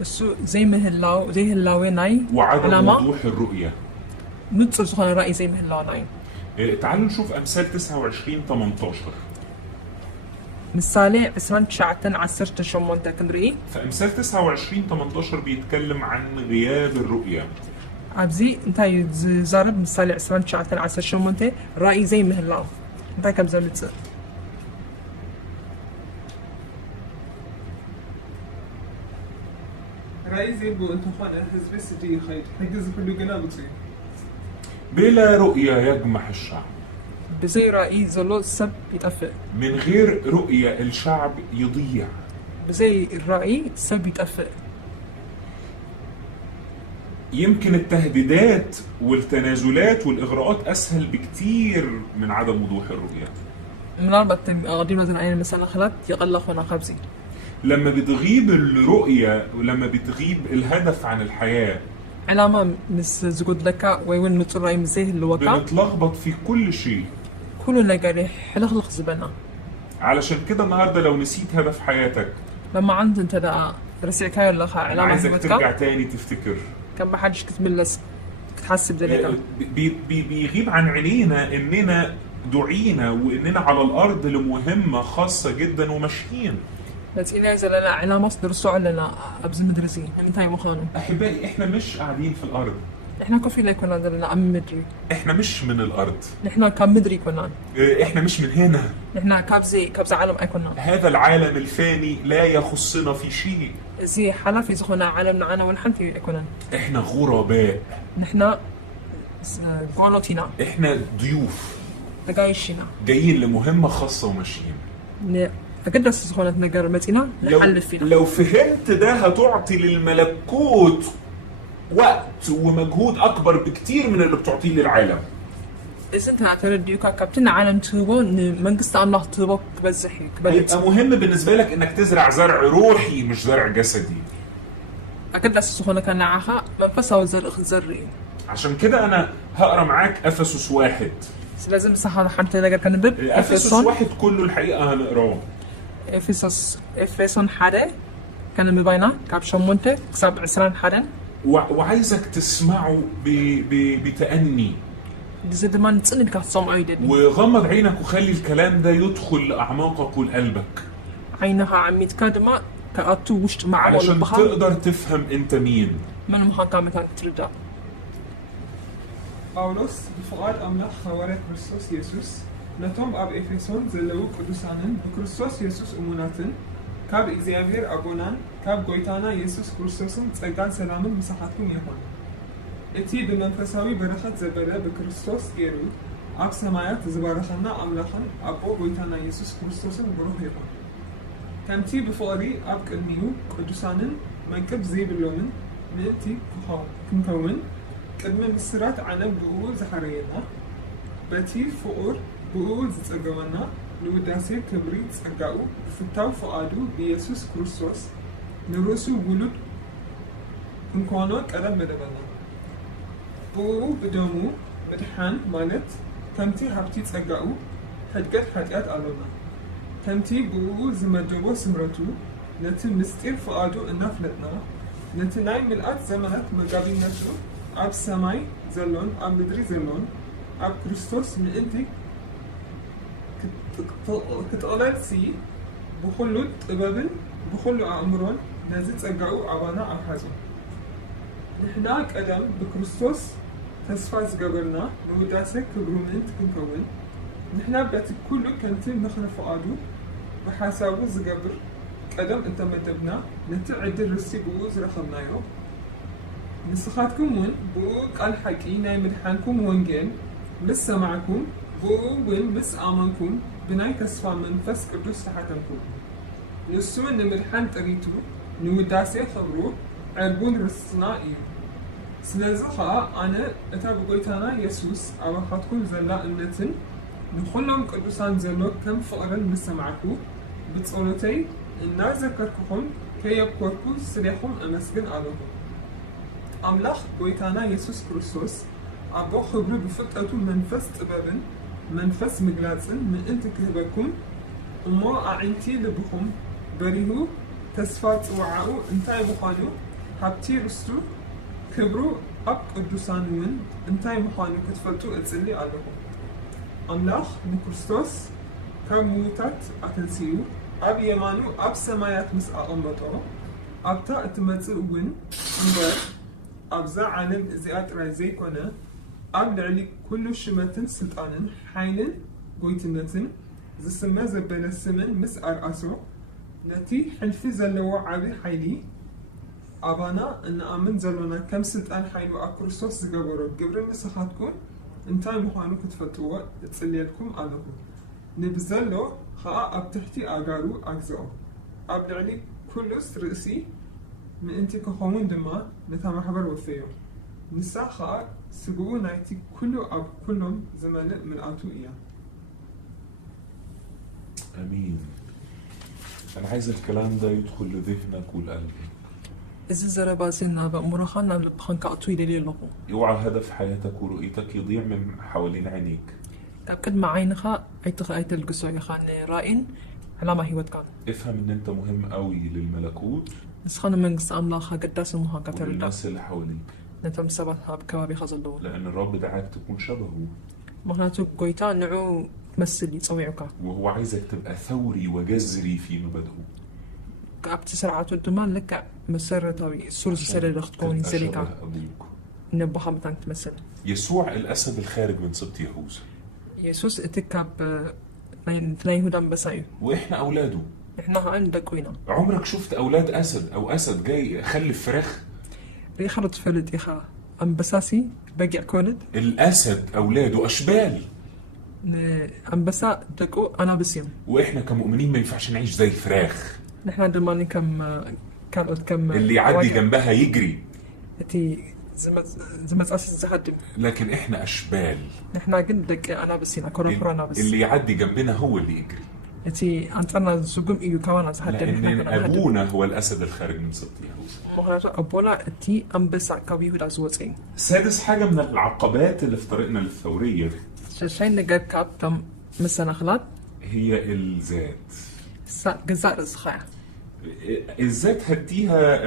السو زي ما هلاو زي هلاويناي. وعدم وضوح الرؤية. نتصل زخونة رأي زي ما هلاويناي. تعالوا نشوف أمثال 29-18. مثالي اسمان شعتن عسرت شمون تكنري. فأمثال 29-18 بيتكلم عن غياب الرؤية. عبزي انتي زارب مثالي اسمان شعتن عسر شمون تي رأي زي ما هلاو. انتي كم زلت. رأي زي بو انتو خان حزب سجي خير حجز كله جنا بتصير. بلا رؤية يجمح الشعب. بزي رأي زلو سب يتأفق. من غير رؤية الشعب يضيع. بزي الرأي سب يتأفق. يمكن التهديدات والتنازلات والإغراءات أسهل بكتير من عدم وضوح الرؤية. من أربعة أغادي مثلا أي مسألة خلات يغلق هنا خبزي. لما بتغيب الرؤية ولما بتغيب الهدف عن الحياة، علامة مس زجود لك وين مترأي مزيه الوقع. بنتلخبط في كل شيء. كل اللي قال حلخلخ زبنا. علشان كده النهارده لو نسيت هدف حياتك، لما عند انت دا رسيك هاي ولا أنا علامة عايزك زبتك ترجع تاني تفتكر. كان بحاجش كتب لس تحسب ذلك. بيغيب عن عينينا إننا دعينا وإننا على الأرض لمهمة خاصة جدا وماشيين. بس إلى إذا لنا علامة درسوا لنا أبز مدرسين نتاي مخانو. أحبائي إحنا مش قاعدين في الأرض. إحنا كوفي لا يكون عندنا أم مدري. إحنا مش من الأرض. نحنا كم مدري كنا. إحنا مش من هنا. نحنا كابز عالم أكونا. هذا العالم الفاني لا يخصنا في شيء. زي حلا في زخنا عالمنا أنا والحن في أكونا. إحنا غرباء. نحنا قانوتنا. إحنا ضيوف. تجايشنا. جايين لمهمة خاصة وماشيين. أكيد بس زخنا نجار متينا نحلف فينا. لو فهمت ده هتعطي للملكوت وقت ومجهود أكبر بكتير من اللي بتعطيه للعالم. إذا أنت اعترض ديوكا كابتن عالم تبو من قصة أملاح تبو كبزحي كبلت. هيبقى مهم بالنسبة لك إنك تزرع زرع روحي مش زرع جسدي. أكيد بس زخنا كان نعاها منفسها وزرع زرعي. عشان كده أنا هقرأ معاك أفسس 1. لازم صح حتى نقدر كان نبب. أفسس 1 كله الحقيقة هنقراه. إفسون حدا كان مبينا كابشون مونته كسب 20 حدا. وعايزك تسمعه بتأني. زي ما نتصل كتصوم عيد. وغمض عينك وخلي الكلام ده يدخل لأعماقك ولقلبك. عينها عميت كادما كأتو وشت مع علشان تقدر تفهم أنت مين. من محاكمة ترجع. ጳውሎስ ብፍቓድ ኣምላኽ ሐዋርያ ክርስቶስ ኢየሱስ ነቶም ኣብ ኤፌሶን ዘለዉ ቅዱሳንን ብክርስቶስ ኢየሱስ እሙናትን ካብ እግዚኣብሔር ኣቦናን ካብ ጎይታና ኢየሱስ ክርስቶስን ጸጋን ሰላምን ምሳሓትኩም ይኹን። እቲ ብመንፈሳዊ በረኸት ዘበለ ብክርስቶስ ገይሩ ኣብ ሰማያት ዝባረኸና ኣምላኽን ኣቦ ጎይታና ኢየሱስ ክርስቶስን ብሩህ ይኹን። ከምቲ ብፍቕሪ ኣብ ቅድሚኡ ቅዱሳንን መንቅብ ዘይብሎምን ምእንቲ ክንከውን ቅድሚ ምስራት ዓለም ብእኡ ዝሓረየና በቲ ፍቑር ብእኡ ዝጸገወና ንውዳሴ ክብሪ ጸጋኡ ብፍታው ፍቓዱ ብኢየሱስ ክርስቶስ ንርእሱ ውሉድ እንኳኖ ቀደም መደበና ብእኡ ብደሙ ምድሓን ማለት ከምቲ ሃብቲ ጸጋኡ ሕድገት ኃጢአት ኣሎና ከምቲ ብእኡ ዝመደቦ ስምረቱ ነቲ ምስጢር ፍቓዱ እናፍለጥና ነቲ ናይ ምልኣት ዘመናት መጋቢነቱ ኣብ ሰማይ ዘሎን ኣብ ምድሪ ዘሎን ኣብ ክርስቶስ ምእንቲ ክትቕለልሲ ብኩሉ ጥበብን ብኩሉ ኣእምሮን ነዚ ጸጋኡ ኣባና ኣብሓዙ። ንሕና ቀደም ብክርስቶስ ተስፋ ዝገበርና ንውዳሴ ክብሩ ምእንቲ ክንከውን ንሕና በቲ ኩሉ ከምቲ ምኽሪ ፍቓዱ ብሓሳቡ ዝገብር ቀደም እንተመደብና ነቲ ዕድል ርሲ ብኡ ዝረኸብናዮ ንስኻትኩም ውን ብኡ ቃል ሓቂ ናይ ምድሓንኩም ወንጌል ምስ ሰማዕኩም ብኡ ውን ምስ ኣመንኩም ብናይ ተስፋ መንፈስ ቅዱስ ተሓተምኩም ንሱ ንምድሓን ጥሪቱ ንውዳሴ ክብሩ ዕርቡን ርስትና እዩ። ስለዚ ከዓ ኣነ እታ ብጎይታና ኢየሱስ ኣባኻትኩም ዘላ እምነትን ንኹሎም ቅዱሳን ዘሎ ከም ፍቕርን ምስ ሰማዕኩ ብጸሎተይ እናዘከርኩኹም ከየኰርኩ ስለኹም ኣመስግን ኣለኹ። ኣምላኽ ጎይታና ኢየሱስ ክርስቶስ ኣቦ ክብሪ ብፍልጠቱ መንፈስ ጥበብን መንፈስ ምግላፅን ምእንቲ ክህበኩም እሞ ኣዒንቲ ልብኹም በሪሁ ተስፋ ጽዋዓኡ እንታይ ምዃኑ ሃብቲ ርስቱ ክብሩ ኣብ ቅዱሳን ውን እንታይ ምዃኑ ክትፈልጡ እጽሊ ኣለኹ። ኣምላኽ ንክርስቶስ ካብ ምዉታት ኣተንስኡ ኣብ የማኑ ኣብ ሰማያት ምስ ኣቐመጦ ኣብታ እትመጽእ ውን እምበር ኣብዛ ዓለም እዚኣ ጥራይ ዘይኮነ ኣብ ልዕሊ ኩሉ ሽመትን ስልጣንን ሓይልን ጎይትነትን ዝስመ ዘበለ ስምን ምስ ኣርኣሶ ነቲ ሕልፊ ዘለዎ ዓብዪ ሓይሊ ኣባና እንኣምን ዘሎና ከም ስልጣን ሓይሉ ኣብ ክርስቶስ ዝገበሮ ግብሪ ንስኻትኩም انتاي مخانو كتفتوا تسليلكم علىكم نبزلو خاء أبتحتي أجارو أجزاء أبلعني كلس رأسي من أنتي كخوون دما نتام حبر وفيو نسا خاء سجو نايتي كله أب كلهم زمان من آتو إياه. امين. انا عايز الكلام ده يدخل لذهنك والقلب. إذا زربازين بأمورخان بخان كأطوي للي لقو اوعى هدف حياتك ورؤيتك يضيع من حوالين عينيك. تأكد مع عينها أيتخ أيت القصوى خان رائن على ما هي وتكان افهم ان انت مهم قوي للملكوت بس خان من قصة أملاخ قداس المها قتل والناس اللي حواليك، نتم سبتها بكوابي خزلو لان الرب دعاك تكون شبهه، مهناتو قويتان نعو تمثل يتصويعك وهو عايزك تبقى ثوري وجذري في مبادئه. كابت سرعة الدمان لك مسرة سورة سرة لختكوني تبقى سريكا شبه أبوك. نبحة بتانك تمثل يسوع الأسد الخارج من سبط يهوذا، يسوس اتكاب تناي هدام بسايو وإحنا أولاده. إحنا هان دكوينا عمرك شفت أولاد أسد أو أسد جاي خلف فراخ؟ ريخة تفلت إخا أم بساسي بقع كولد الأسد أولاده أشبال، أم بسا دكو أنا بسيم وإحنا كمؤمنين ما ينفعش نعيش زي الفراخ نحن دماني كم اللي يعدي جنبها يجري، تي زمت أساس زهدم لكن إحنا أشبال. نحن قدك أنا بسينا كورا أنا بس اللي يعدي جنبنا هو اللي يجري، تي أنتنا سوقم إيو كوانا زهدم لأن أبونا هو الأسد الخارج من سبط يهوذا. مهناتو أبونا تي أم بسا كوي هدا زوتين سادس حاجة من العقبات اللي في طريقنا للثورية شاين نجار كاب تم مسنا خلات هي الذات. جزاء رزخاء الذات هديها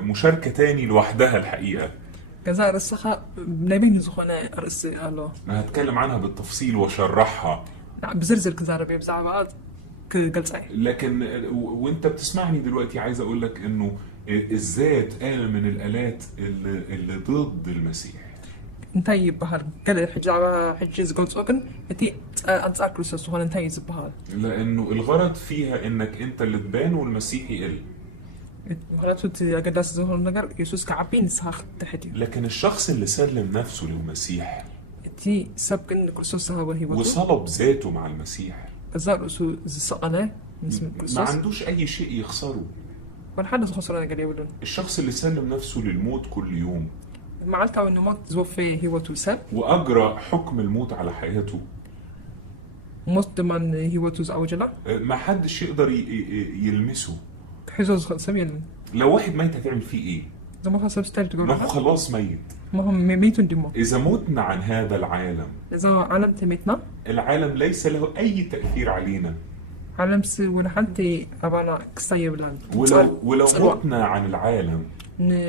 مشاركة تاني لوحدها الحقيقة، جزاء رزخاء نبين زخنا رأس قالوا أنا هتكلم عنها بالتفصيل وشرحها، بزرزر كزارة بيبزعبات كجلسة. لكن وانت بتسمعني دلوقتي عايز اقول لك انه الذات آلة من الآلات اللي ضد المسيح. انتي بحر قال حجابة حجز قلت أوكن انتي أنت أكرس السؤال انتي زبحر لأنه الغرض فيها إنك أنت اللي تبان والمسيح يقل. غلطوا تي قداس زهور النجار يسوس كعبين ساخ تحدي. لكن الشخص اللي سلم نفسه للمسيح تي سبق إن كرسوس هو هي وصلب ذاته مع المسيح، زار أسو زسقنا ما كرسوس عندوش أي شيء يخسره. والحدث خسرنا قال يقولون الشخص اللي سلم نفسه للموت كل يوم معلتها إنه موت زوفي هو توسب وأجرى حكم الموت على حياته، موت من هو توز أوجلا ما حدش يقدر يلمسه. حزوز سمين لو واحد ميت هتعمل فيه ايه؟ إذا ما حسب ستيل تقول ما هو خلاص ميت. ما هم ميتون دمو. إذا متنا عن هذا العالم، إذا عالم تميتنا العالم ليس له أي تأثير علينا. عالم سي ولحنتي أبانا كسيب لان. ولو متنا عن العالم،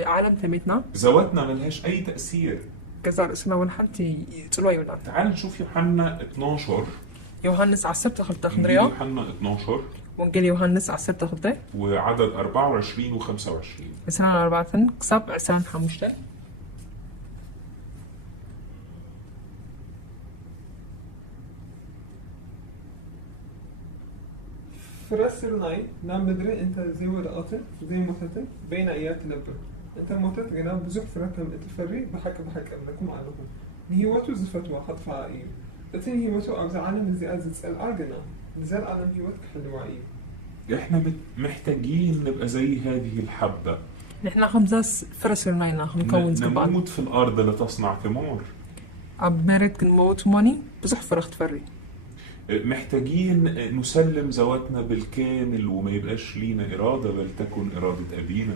عالم تميتنا ذواتنا ملهاش أي تأثير. كزار اسمه ولحنتي تلوي ولان. تعال نشوف يوحنا 12. يوحنس عسبت خلطة إنجيل خضرية. يوحنا 12 وانجيل يوحنس عسبت خلطة. وعدد 24 و25. عسران 4 كسب عسران 5. فرسرناي نعم ندري أنت زي ورقاتن زي موتتن بين أيات تنبر أنت موتت جناب بزح فرقم تفري بحك لكم علىهم نهيوتو زفتوا خطف عائل لكن هيوتو أبز عالم زي أزز تسأل أرجنا نزال عالم هيوت كحلو عائل. إحنا محتاجين نبقى زي هذه الحبة. نحن خمسة فرسرناينا نكون زبان. نموت في الأرض لا تصنع ثمار. عبرت كنموت ماني بزح فرخت فري. محتاجين نسلم ذواتنا بالكامل وما يبقاش لينا إرادة بل تكن إرادة أبينا.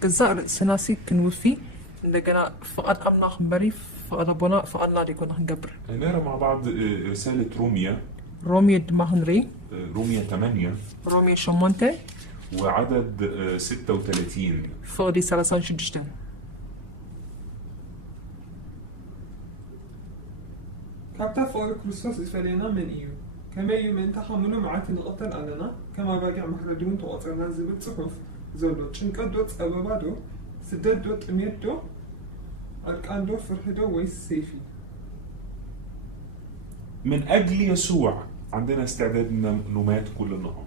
كزار سناسي كنوفي لقنا فقط أمنا خمبري فقط أبونا فقط لا يكون هنقبر. نقرأ مع بعض رسالة روميا. روميا دمهنري. روميا 8. روميا شمونتي. وعدد 36. فقدي سلسان شدشتن. كابتا فوق كريستوس إسفلينا من إيو كما يمن تحملوا معاتنا قتل أننا كما باقع محردون تواصلنا زبط صحف زولو تشنكا دوت أبابادو سدد دوت أميتو أركان دو فرحدو ويس سيفي. من أجل يسوع عندنا استعداد نمات كل النهار.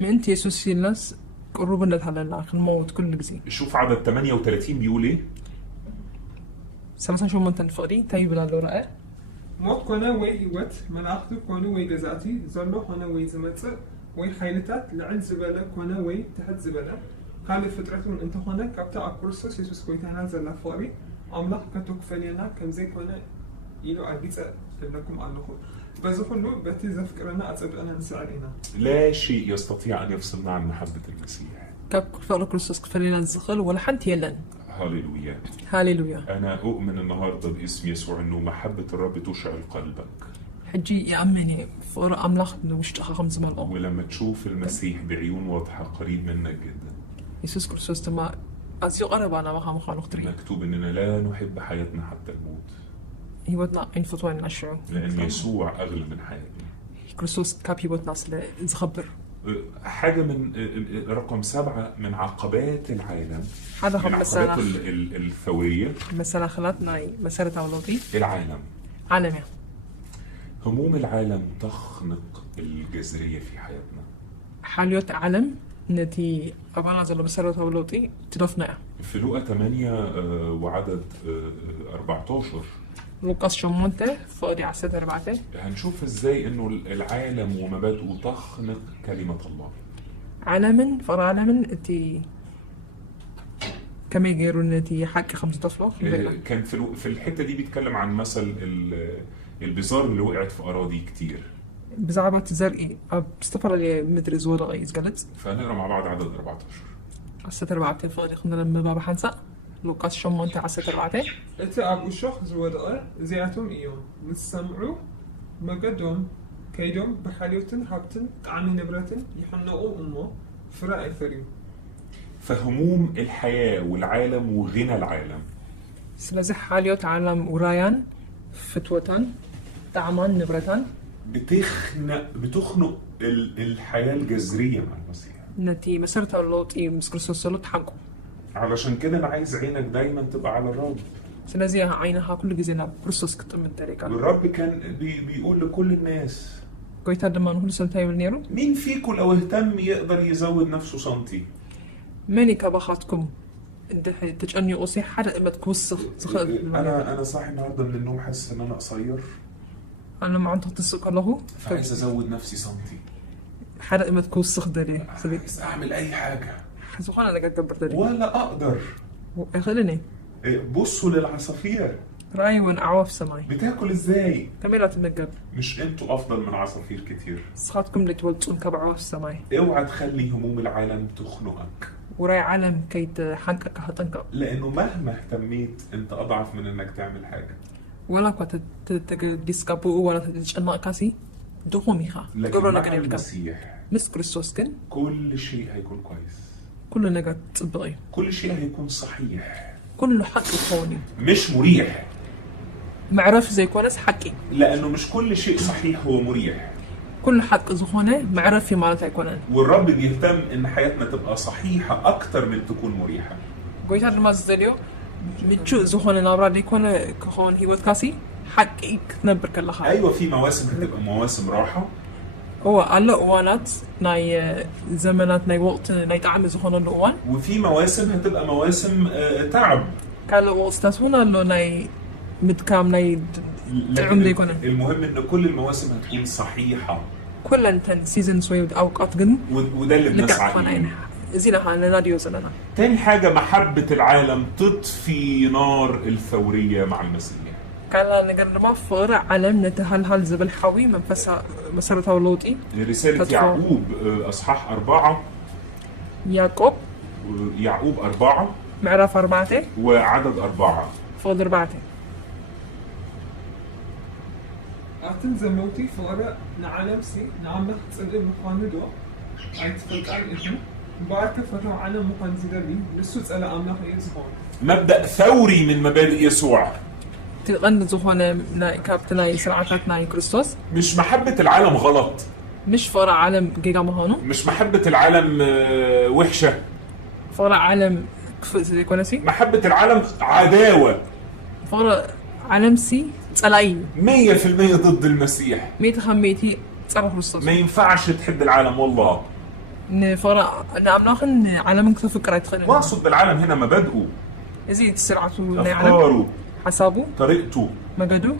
من أنت يسوس يلناس قربنا على الآخر الموت كل جزء. شوف عدد 38 بيقول إيه؟ ሰላሳ ሸሞንተን ፍቕዲ እንታይ ይብል ኣሎ ረአ ሞት ኮነ ወይ ህይወት መላእኽቲ ኮኑ ወይ ገዛእቲ ዘሎ ኮነ ወይ ዝመጽእ ወይ ሓይልታት ልዕል ዝበለ ኮነ ወይ ትሕት ዝበለ ካልእ ፍጥረት እውን እንተኾነ ካብታ ኣብ ክርስቶስ የሱስ ጎይታና ዘላ ፍቕሪ ኣምላኽ ከተክፈልየና ከምዘይኮነ ኢሉ ኣጊፀ ይብለኩም ኣለኹ በዚ ኩሉ በቲ ዘፍቅረና ኣጸብቀና ንስዕር ኢና لا شيء يستطيع أن يفصلنا عن محبة المسيح. ካብ ፍቕሪ ክርስቶስ ክፈልየና ዝኽእል ወላ ሓንቲ የለን هاليلويا. ሃሌሉያ أنا أؤمن النهاردة باسم يسوع أنه محبة الرب تشعل قلبك. ሕጂ ይኣምን እየ ፍቕሪ ኣምላኽ ንውሽጢኻ ከም ዝመልኦ ولما تشوف المسيح بعيون واضحة قريب منك جدا. የሱስ ክርስቶስ ድማ ኣዝዩ ቀረባ ናባኻ ምዃኑ ክትርኢ مكتوب أننا لا نحب حياتنا حتى الموت. ሂወትና ኣይንፈትዋን ኢና ሽዑ لأن يسوع أغلى من حياتنا. ክርስቶስ ካብ ሂወትና ስለ ዝኸብር حاجة من رقم 7 من عقبات العالم. ሓደ من ካብ عقبات الثورية. መሰናኽላት ናይ መሰረታዊ ለውጢ العالم. ዓለም እያ هموم العالم تخنق الجذرية في حياتنا. ሓልዮት ዓለም ነቲ ኣባና ዘሎ መሰረታዊ ለውጢ ትደፍና እያ في لوقا 8 وعدد 14 ሉቃስ 8 ፍቕዲ 14 هنشوف ازاي انه العالم ومبادئه تخنق كلمة الله. ዓለምን ፍቕሪ ዓለምን እቲ ከመይ ገይሩ ነቲ ሓቂ ከም ዝጠፍሎ ንሪኢና كان في الحتة دي بيتكلم عن مثل البزار اللي وقعت في أراضي كتير. ብዛዕባ እቲ ዘርኢ ኣብ ዝተፈላለየ ምድሪ ዝወደቐ እዩ ዝገልጽ فهنقرا مع بعض عدد 14. 14 ፍቕዲ ክንነብባ ሓንሳእ ሉቃስ 8 14 እቲ ኣብ እሾኽ ዝወደቐ እዚኣቶም እዮም ምስ ሰምዑ መገዶም ከይዶም ብሓልዮትን ሃብትን ጣዕሚ ንብረትን ይሕነቑ እሞ ፍረ ኣይፈርዩ فهموم الحياة والعالم وغنى العالم ስለዚ ሓልዮት ዓለም ውራያን ፍትወታን ጣዕማን ንብረታን بتخنق الحياة الجذرية مع المسيح. ነቲ መሰረታዊ ለውጢ ምስ ክርስቶስ ዘሎ ትሓንቁ علشان كده أنا عايز عينك دايما تبقى على الرب. ስለዚ ዓይንኻ ኩሉ ግዜ ናብ ክርስቶስ ክትጥምት ተሪካ والرب كان بيقول لكل الناس ጎይታ ድማ ንኩሉ ሰብ እንታይ ይብል ነይሩ مين فيكم لو اهتم يقدر يزود نفسه سنتي؟ መን ካባኻትኩም ተጨኒቑ ሲ ሓደ እመት ክውስኽ ዝኽእል أنا صاحي النهارده من النوم حاسس إن أنا قصير ኣነ መዓንቱ ክትስቕ ከለኹ فعايز أزود نفسي سنتي. ሓደ እመት ክውስኽ ደልየ عايز أعمل أي حاجة ዝኾነ ነገር ክገብር ደልየ ولا أقدر. ኣይኽእልን እየ بصوا للعصافير رأيون أعواف سماي بتاكل ازاي؟ كميلة تنقب مش انتوا افضل من عصافير كتير. صخاتكم اللي تولدون كبعواف سماي اوعى تخلي هموم العالم تخنقك. وراي عالم كي تحنقك هتنقب لانه مهما اهتميت انت اضعف من انك تعمل حاجة. ولا كنت تديسكابو ولا تتجنق كاسي دخومي خا لكن مع المسيح مس كريستوس كن كل شيء هيكون كويس. كل نجا تبغي كل شيء هيكون صحيح. كل حق خوني مش مريح. معرف زي كونس حقي لانه مش كل شيء صحيح هو مريح. كل حق زخونه معرف في مالتها يكون والرب بيهتم ان حياتنا تبقى صحيحة اكتر من تكون مريحة. قلت هذا ما زدليو متشو زخونه نابرا يكون كخون هيوت كاسي حقي تنبر كلها. ايوه في مواسم هتبقى مواسم راحة. هو على اوانات ناي زمانات ناي وقت ناي طعم زخونه الاوان وفي مواسم هتبقى مواسم تعب. قالوا وستاسونا لو ناي متكام ناي تعم دي يكون المهم ان كل المواسم هتكون صحيحة. كل انت سيزون سوي اوقات جن وده اللي بنسعى ليه. زينا هانا ناديو زلنا تاني حاجة محبة العالم تطفي نار الثورية مع المسيح. قال نقدر ما فور علم نتهلهل زبل حوي من مسارته ولوطي رسالة يعقوب أصحاح 4 يعقوب 4 معرف 4 وعدد 4 فوض 4 أتن زموتي فورا نعلم سي نعمل تصدق مخاندو أيتفلت عن إذن بعد فترة على مخانزي دلي لسوت على أملاك يزهون مبدأ ثوري من مبادئ يسوع. تغنى زخونة كابتنا سرعتنا كريستوس مش محبة العالم غلط. مش فرع عالم جيجا مهانو مش محبة العالم وحشة. فرع عالم كونسي محبة العالم عداوة. فرع عالم سي تلاقي 100% ضد المسيح. 100 تصرف كريستوس ما ينفعش تحب العالم والله. فرع نعم ناخن عالم كيف فكرة تخلي ما أقصد بالعالم هنا مبادئه. زيد سرعته أفكاره حسابه طريقته، مجده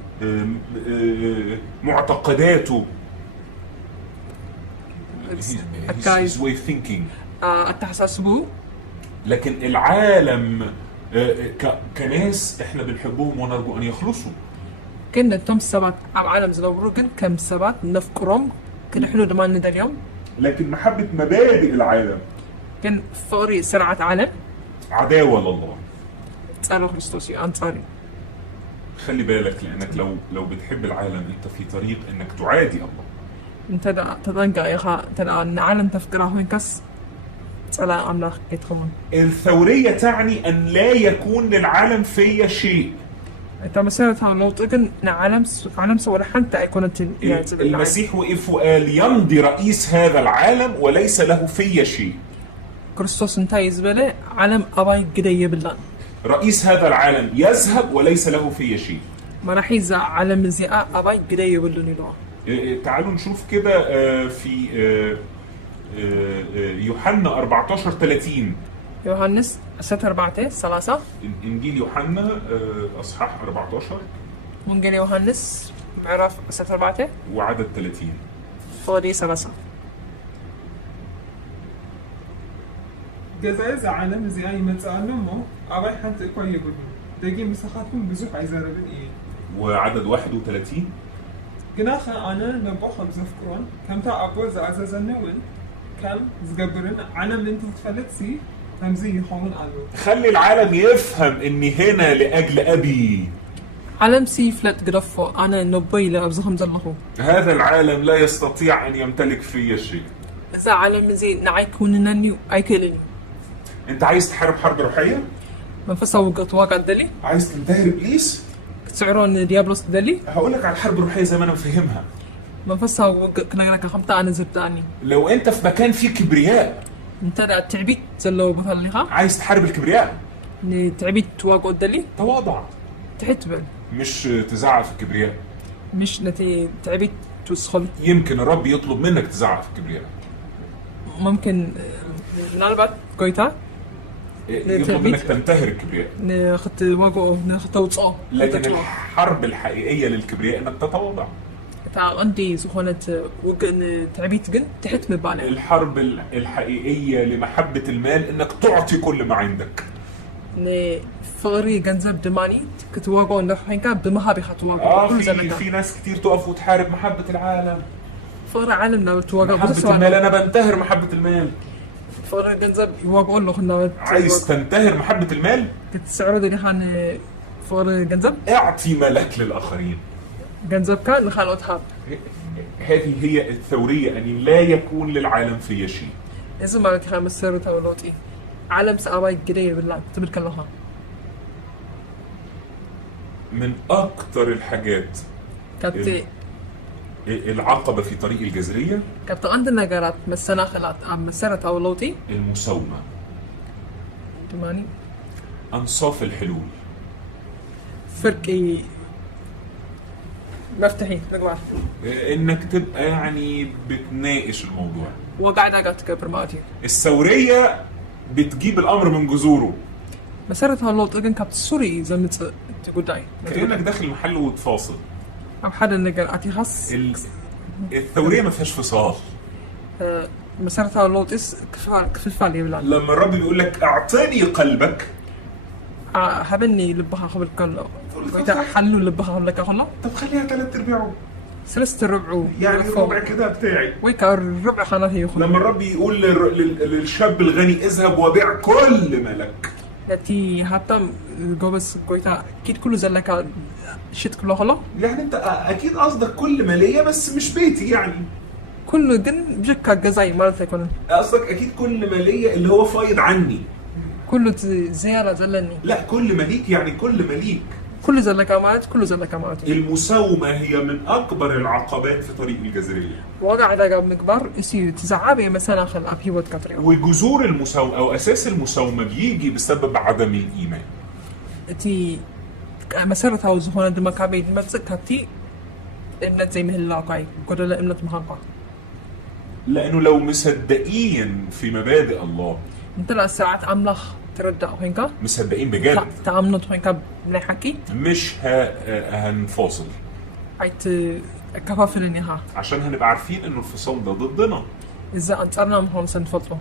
معتقداته، أكايد. his way of thinking. التحساسبه. لكن العالم كناس احنا بنحبهم ونرجو ان يخلصوا. كنا توم سبات عالم زلورو كم سبات نفكرهم كنا حلو دمان ندى اليوم. لكن محبة مبادئ العالم كان فوري سرعة عالم عداوة لله. تسألوا خريستوسي أنصاري. خلي بالك، لانك لو بتحب العالم انت في طريق انك تعادي الله. انت تدنقى يا خا تدعى ان عالم تفكره هنكس تسأل أملاخ يتخمون. الثورية تعني ان لا يكون للعالم في شيء. انت مسيرة لو تقن عالم سوى حتى يكون المسيح وقف وقال يمضي رئيس هذا العالم وليس له في شيء. كريستوس انت يزبله عالم أباي قدية بالله. رئيس هذا العالم يذهب وليس له في شيء. ما راح يزع عالم زياء أباي قدية بالله له. تعالوا نشوف كده في يوحنا 14:30. يوحنس 4:3 انجيل يوحنا اصحاح 14 منجل يوحنس معرف 4 وعدد 30. فوري 3 جزائز عالم زي أي متعلمه أباي حتى إكوي يقولون دقي مساحاتهم بزوح عزاربين إيه. وعدد 31 جناخة أنا نبوخ بزفكرون كم تا أبوز عزازنا وين كم زقبرن عالم اللي أنت تفلتسي كم زي يخون علو. خلي العالم يفهم اني هنا لاجل ابي. عالم سيفلت قرفو أنا نبي لأبزهم زلخو. هذا العالم لا يستطيع ان يمتلك في شيء. إذا عالم زي نعيكونني وأيكلني. انت عايز تحارب حرب روحيه؟ ما فسوا واقع دلي. عايز تنتهر ابليس؟ تسعرون ديابلوس دلي. هقول لك على الحرب الروحيه زي ما انا بفهمها. ما فسوا كنا خمطة أنا زبطاني. لو انت في مكان فيه كبرياء انت تعبيت زلو بثليها. عايز تحارب الكبرياء؟ تعبيت واقع دلي. تواضع، تحتبل. مش تزعق في الكبرياء. مش نتي تعبيت توسخل. يمكن الرب يطلب منك تزعق في الكبرياء. ممكن نالبات كويتا يطلب منك تنتهر الكبرياء. نخت واقع نخت توصل. لكن الحرب الحقيقية للكبرياء انك تتواضع. تا عندي زخونة وقن تعبيت جن تحت مبالغ. الحرب الحقيقية لمحبة المال انك تعطي كل ما عندك. فقري جنزب دماني كتواقعون لحين كان بمهابي خطواقع. في ناس كتير تقف وتحارب محبة العالم. فقري عالم لو تواقع محبة المال، انا بنتهر محبة المال. فقري جنزب يواقعون له خنا. عايز تنتهر محبة المال؟ كتسعروا دي خان فقري جنزب. اعطي مالك للآخرين. جنزب كان لخالوتها. هذه هي الثورية، أن لا يكون للعالم في شيء. إذا ما كان مسيرتها ولوتي عالم سأباي قريب بالله تبرك الله. من أكثر الحاجات كابتي العقبة في طريق الجزرية كابتي عندنا قرات مسنا خلات مسيرتها ولوتي المساومة، تماني أنصاف الحلول. فرقي مفتحي نقبع إنك تبقى يعني بتناقش الموضوع. وقاعد أقعد كبرماتي. الثورية بتجيب الأمر من جذوره. مسيرتها ولوتي كان كابتي سوري زي ما تقول داي. كأنك داخل المحل وتفاصل. أو حدا نقل أتي خاص. الثورية ما فيهاش فصال. مسيرتها ولوتي كيف فالي بالله. لما الرب بيقول لك أعطني قلبك، هبني لبها قبل كله. وإذا حلوا لبها قبل كله. طب خليها 3/4. 3/4 يعني الربع كده بتاعي. ويكا الربع خانته يخل. لما الرب يقول للشاب الغني اذهب وبيع كل مالك. التي حتى جوبس قويتا أكيد كله زلك شيت كله خلا. يعني أنت أكيد قصدك كل مالية بس مش بيتي يعني. كله جن بجكا جزاي مالته يكون. قصدك أكيد كل مالية اللي هو فايض عني. كله زيارة زلني. لا كل مليك يعني كل مليك. كل زلك أمات كله زلك أمات. المساومة هي من أكبر العقبات في طريق الجزرية. وضع على قبل كبار يصير تزعبي مثلا خل أبيوت كتري. وجذور المساومة أو أساس المساومة بيجي بسبب عدم الإيمان. تي مسيرتها وزهونة دمكابي دمتزكتي إمنت زي مهل اللاقعي قدر لا إمنت مخاقع. لأنه لو مصدقين في مبادئ الله انت لا ساعات أملخ تردأ خوينكا مصدقين بجد تأمنت خوينكا بناي حكي مش هنفاصل عيت كفافلني ها عشان هنبقى عارفين انه الفصام ده ضدنا. إذا أنصرنا مهون سنفضله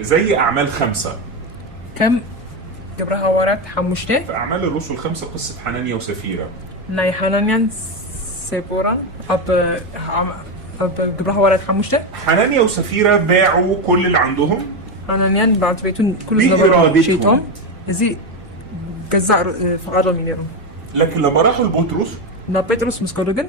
زي أعمال 5. كم قبرها ورات حموشته في أعمال الرسل 5 قصة حنانيا وسفيرة. ناي حنانيان سيبورا أب قبرها ورات حموشته حنانيا وسفيرة باعوا كل اللي عندهم حنانيان بعد بيتون كل بإرادتهم. شيتهم إذا جزع فقادهم ينيرون. لكن لما راحوا لبطرس نا بيتروس مسكولوجن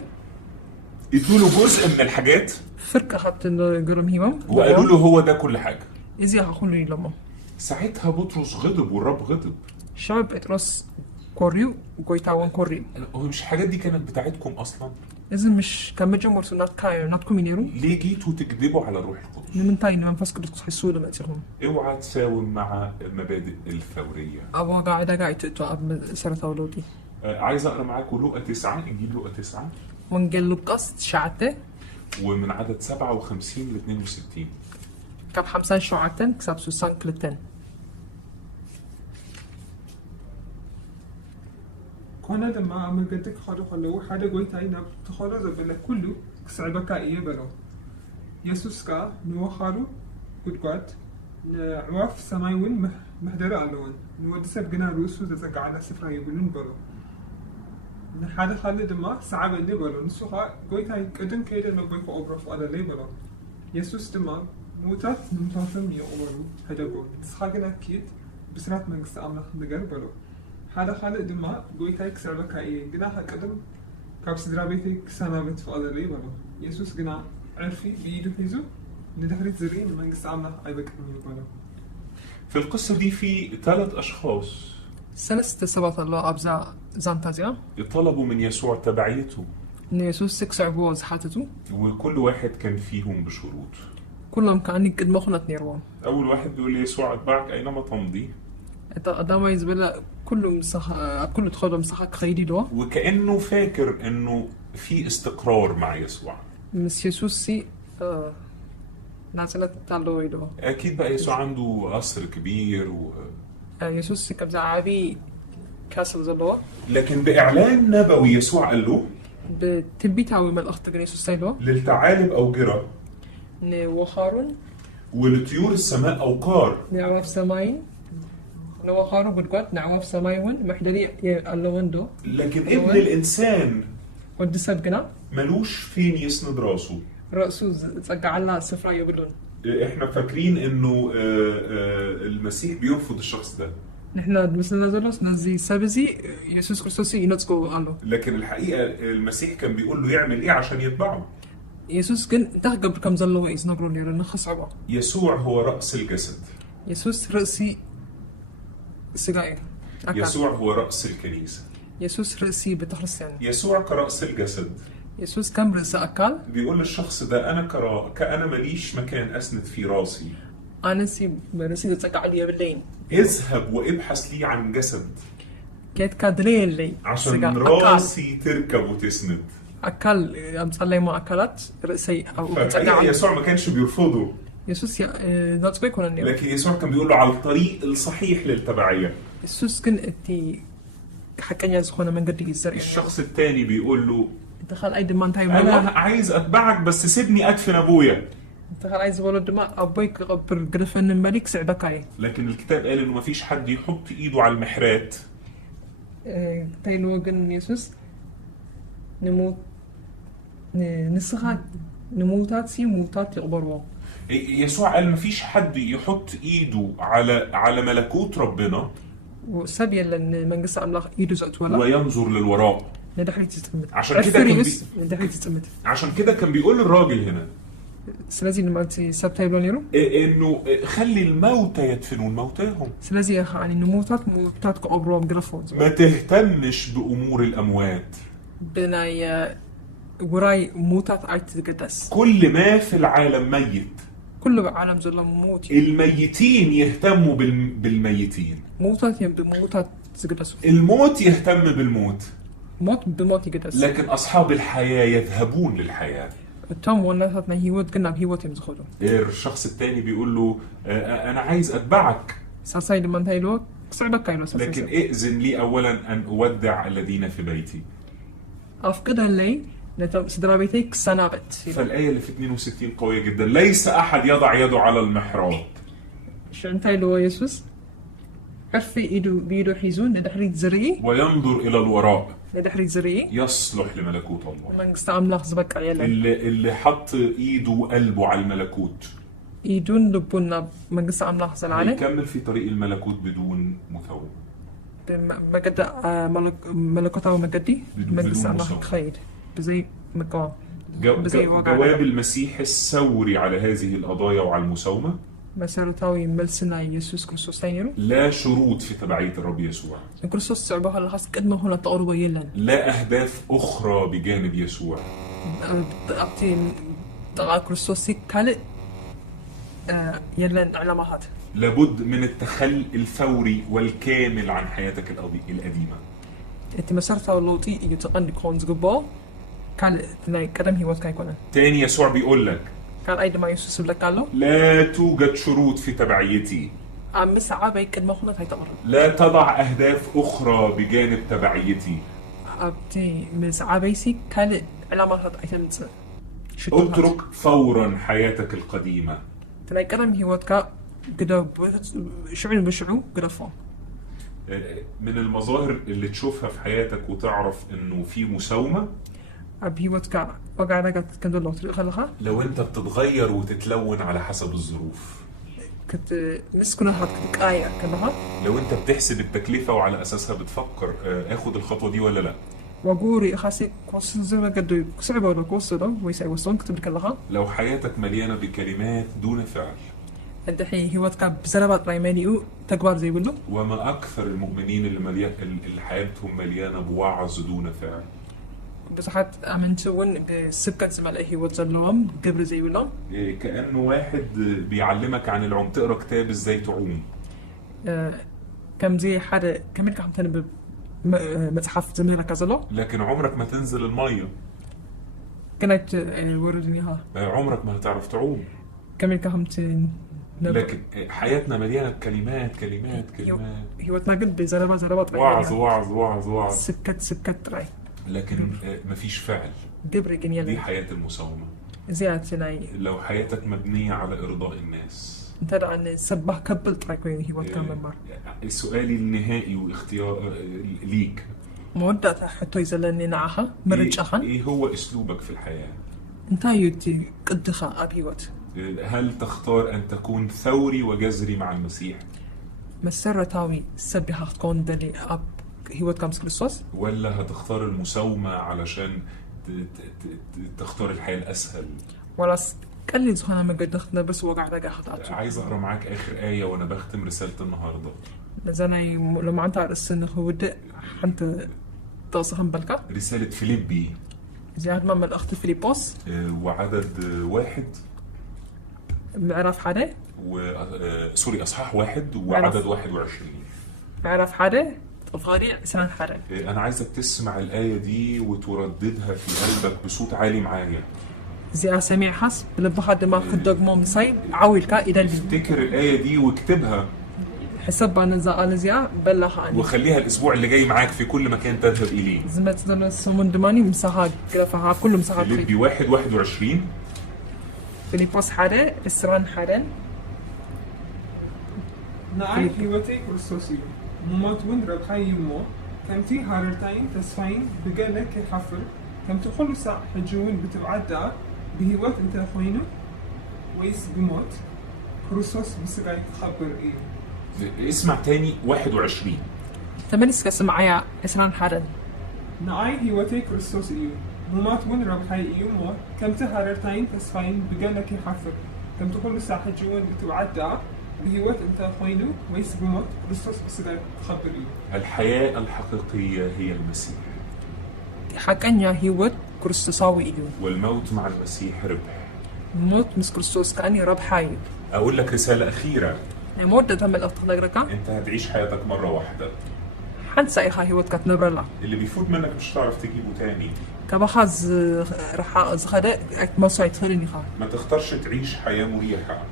ادوا له جزء من الحاجات فرق أخذت قرم هيوم وقالوا له هو ده كل حاجة. إذا هقول لي لما ساعتها بطرس غضب والرب غضب. شعب بيتروس كوريو وقويتاوان كوريو هو مش الحاجات دي كانت بتاعتكم أصلا؟ إذا مش كان بجمهور سنات كايو ناتكم ينيرون ليه جيتوا تكذبوا على الروح القدس؟ من تاين من فسكر تحسوا لما تسيرهم اوعى تساوم مع المبادئ الثورية. أبغى قاعد تتو أب سرت أولادي عايز أقرأ معاكم لوقا 9 إنجيل لوقا 9 ونقل لوكاس شعته ومن عدد 57 ل 62. كاب 50 شعتن كسب سوسان كلتن كون هذا ما عمل قدك خارج خلوه حدا قويت عينا تخرج بلا كله كسعبك إيه بلو يسوس كا نو خارو قد عواف سمايون محدرة ألوان نو دسب جنا روسو دزق على سفرة يقولون بلو حدا خالد ما صعب اللي بلو نسوها قويت عين قدم كيدا نبغيك أبرف على اللي بلو يسوس دما موتات نمتافم يقولوا هذا قول تسخاقنا أكيد بسرعة ما نستعمل نجار بلو هذا خالد دما قويتاي كسربك ايه جنا قدم كاب سدرا بيتك سنه بتفقد لي بلا يسوس جنا عرفي بيدو فيزو ندخلت زرين ما نستعمل اي بك بلا. في القصة دي في 3 أشخاص سنة سبعة الله أبزا زانتازيا طلبوا من يسوع تبعيته إن يسوس سكسع بوز حاتته وكل واحد كان فيهم بشروط. كلهم كأني قد ما خنت نيروان أول واحد بيقول يسوع أتبعك أينما تمضي أدام يزبلا كله مسخ كله تخدم مسخك خيدي له وكأنه فاكر إنه في استقرار مع يسوع. مس يسوس سي نازلت تعلو يدو أكيد بقى يسوع عنده قصر كبير يسوس سي كبزا عابي كاسل زلوا لكن بإعلان نبوي يسوع قال له بتبي تعوي من الأخت يسوس سيلو للثعالب أوجرة وخارون ولطيور السماء أوقار. نعواف سماين نوخارو بدقات نعواف سمايون محدري اللوندو لكن ابن الإنسان ودسب جنا ملوش فين يسند راسه. رأسه تسقع على سفرة يبلون. احنا فاكرين انه المسيح بيرفض الشخص ده. نحن مثلنا زلوس نزي سابزي يسوع كريستوس ينتسكو قالوا. لكن الحقيقة المسيح كان بيقول له يعمل ايه عشان يتبعه. يسوع كان قبل كم زلوا يسنقروا لي نخص عبا. يسوع هو رأس الجسد. يسوع رأسي سجاير. يسوع هو رأس الكنيسة. يسوع رأسي بتخلصين. يسوع كرأس الجسد. يسوع كم رأس أكل؟ بيقول للشخص ده أنا كأنا ماليش مكان أسند في راسي. أنا رأسي تسقع عليا بالليل. اذهب وابحث لي عن جسد. كيت كادرين لي. عشان راسي تركب وتسند. أكل أمثال ما أكلت رأسي أو فالحقيقة يسوع ما كانش بيرفضه. يسوع ناتسكو يكون النيو. لكن يسوع كان بيقول له على الطريق الصحيح للتبعية. يسوع كان أنتي حكينا زخونة من قد يزرع. الشخص الثاني بيقول له دخل أيدي ما انتهي أنا عايز أتبعك بس سيبني أدفن أبويا. دخل عايز ولد ما أبويك قبل قرفن الملك سعبكاي. لكن الكتاب قال إنه ما فيش حد يحط إيده على المحرات. تايلو جن يسوع نموت نسخة نموتات سي موتات يقبروا. يسوع قال ما فيش حد يحط إيده على ملكوت ربنا. وسبيا لأن من قصة أملاك إيده زقت ولا. وينظر للوراء. ندخل تستمت. عشان كده كان بيقول للراجل هنا. سلازي لما سبتايلو نيرو. إنه خلي الموتى يدفنون موتاهم. سلازي يعني نموتات كقبروا بقرفوا. ما تهتمش بأمور الأموات. بناي وراي موتات عايت تقدس. كل ما في العالم ميت. كل عالم ظلم موت. الميتين يهتموا بالميتين. موتات يبدو موتات تقدس. الموت يهتم بالموت. موت بموت يقدس. لكن أصحاب الحياة يذهبون للحياة. التوم والناساتنا هيوت قلنا بهيوت يمزخلوا. الشخص الثاني بيقول له أنا عايز أتبعك ساساي لما انتهيلو صعبك كايلو ساساي لكن ائذن لي أولا أن أودع الذين في بيتي. أفقدها لي سدرا بيتك سنابت فالآية اللي في 62 قوية جدا. ليس أحد يضع يده على المحراب. شو انتهيلو يسوس عرفي إيدو بيدو حيزون لدحريت زري وينظر إلى الوراء لدحريت زري يصلح لملكوت الله. من قستعم لغز بك عيالا اللي حط إيده وقلبه على الملكوت إيدون لبونا من قستعم لغز العالم هيكمل في طريق الملكوت بدون مثوب. مجد ملكوتا ومجدي بدون من قستعم مصاب. لغز خير بزي مقام جواب المسيح الثوري على هذه القضايا وعلى المساومة: مسارتاوي ملسنا يسوس كريستوس تاينيرو لا شروط في تبعية الرب يسوع، كريستوس صعبها لخاص قد ما هنا تقرب يلن لا أهداف أخرى بجانب يسوع. أبتي تقع كريستوس كالي يلن علامات لابد من التخلي الفوري والكامل عن حياتك القديمة. انت مسارتاو لوطي يتقن كونز جبا كان تناي قدم هي وقت كايكونا تاني يسوع بيقول لك كان أيضا ما يسوس لك قال له لا توجد شروط في تبعيتي، عم مسعى بيك ما هنا هيتمر لا تضع أهداف أخرى بجانب تبعيتي. أبتي مسعى بيسي كان علامات أيتم اترك فورا حياتك القديمة. تناي قدم هي وقت كده شعور بشعو كده فهم من المظاهر اللي تشوفها في حياتك وتعرف انه في مساومة أبي وقت وقع لقت كندو الله طريق خلقها لو انت بتتغير وتتلون على حسب الظروف. كنت مسكنا هاد كنت آية كلها لو انت بتحسب التكلفة وعلى اساسها بتفكر اخد الخطوة دي ولا لا. وقوري خاصي كوس زي ما قدو صعبة ولا كوس ده ويساوي وصلون كتب كلها لو حياتك مليانة بكلمات دون فعل. الدحين هو تكاب بسربات رايمانيو تكبر زي بلو وما اكثر المؤمنين اللي حياتهم مليانة بوعظ دون فعل. بصحات أمنتون بسبكة زملاء هي وتزلهم قبل زي بلو كأنه واحد بيعلمك عن العوم، تقرا كتاب ازاي تعوم. كم زي حدا كمل كم تنب متحف زميلك كذا لكن عمرك ما تنزل المية. كانت وردني ها عمرك ما هتعرف تعوم. كمل كم لكن حياتنا مليانة بكلمات كلمات كلمات. هي وتناقل بزربات وعظ سبكت راي لكن مفيش فعل. قبل دي جنيا حياة المساومة. زيادة ناي لو حياتك مبنية على إرضاء الناس. انت عن سبح كبل تراكوين هي وتكمل مر سؤالي النهائي واختيار ليك: مودة حتى يزلني نعها مرج أخن ايه هو اسلوبك في الحياة؟ انت يوتي قدخا أبي وات هل تختار ان تكون ثوري وجذري مع المسيح مسرة تاوي سبح تكون دلي أب هي وات كامس كريستوس ولا هتختار المساومة علشان تختار الحياة الأسهل؟ ولا قال لي زخنا ما قد دخلنا بس وقع رجع خطأت عايز أقرأ معاك آخر آية وأنا بختم رسالة النهاردة. زناي لما أنت على السنة هو ده حنت توصهم بالك رسالة فيليبي زياد ماما الأخت فيليبوس وعدد 1 معرف حدا سوري أصحاح 1 وعدد 21. معرف حدا الغاري سنة حدا. أنا عايزك تسمع الآية دي وترددها في قلبك بصوت عالي معايا. زي سميع حس بلبخد ما خدق مو مصيب عاول كا إذا افتكر الآية دي واكتبها حسب أنا زعل زيا بلها عني وخليها الأسبوع اللي جاي معاك في كل مكان تذهب إليه. زمت زل سمون دماني مساحات كده فها كله مساحات فيليبي 1:21 فيليبوس حدا إسران حدا نعي هيوتي كريستوسي مومات وين ربحي يمو كمتي هارتاين تسفاين بقالك حفر كمتي خلو ساعة حجوين بتبعدها بهيوت انت خوينه ويس بموت كريستوس بسقاي تخبر ايه. اسمع تاني 21 تمنيس كسم معايا إسران حدا نعي هيوتي كريستوسي مومات وين ربحي يمو كمتي هارتاين تسفاين بقالك حفر كمتي خلو ساعة حجوين بتبعدها بهيوت انت خوينه ويس بموت كريستوس بسقاي تخبر ايه. الحياة الحقيقية هي المسيح حقا هيوت كريستوساوي إلو والموت مع المسيح ربح. موت مس كريستوس كأني رب حي أقول لك رسالة أخيرة. مودة تم الأخطاء لك أنت هتعيش حياتك مرة واحدة. حنسا إيها هيوت كانت نبرلا اللي بيفوت منك مش هتعرف تجيبه تاني. كبخاز رح زخداء مصعي تخليني خا ما تختارش تعيش حياة مريحة.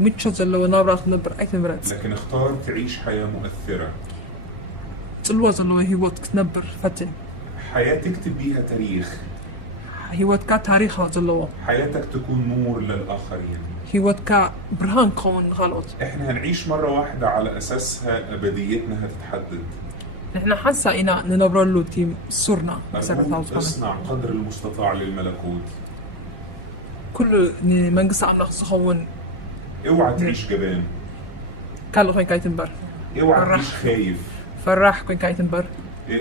ميتشو زلو نابرا خنبر أيت مرات لكن اختار تعيش حياة مؤثرة، تلوى زلو هيوت كتنبر فتن حياة تكتب بيها تاريخ، هيوت كا تاريخها زلو حياتك تكون نور للآخرين. هيوت كا برهان قون غلط. احنا هنعيش مرة واحدة على أساسها أبديتنا هتتحدد. نحن حاسة إنا ننبر له تيم صرنا أقول اصنع قدر المستطاع للملكوت. كل منقص عم نخصخون اوعى تعيش جبان، كالو خين كايتنبر اوعى تعيش خايف، فراح كوين كايتنبر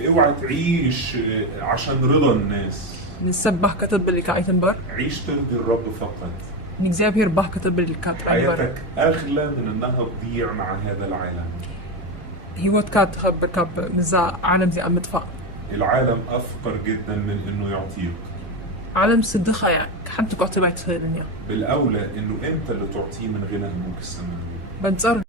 اوعى تعيش عشان رضا الناس. نسبح كتب اللي كايتنبر عيش ترضي الرب فقط. نكذاب يربح كتب اللي كايتنبر. حياتك أغلى من أنها تضيع مع هذا العالم. هيوت كات خبر كاب مزا عالم زي عم مدفع. العالم أفقر جدا من أنه يعطيك. عالم صدقها يعني حتى قعدت بيت خيرني. بالأولى أنه أنت اللي تعطيه من غنى أبوك السماوي. بنصر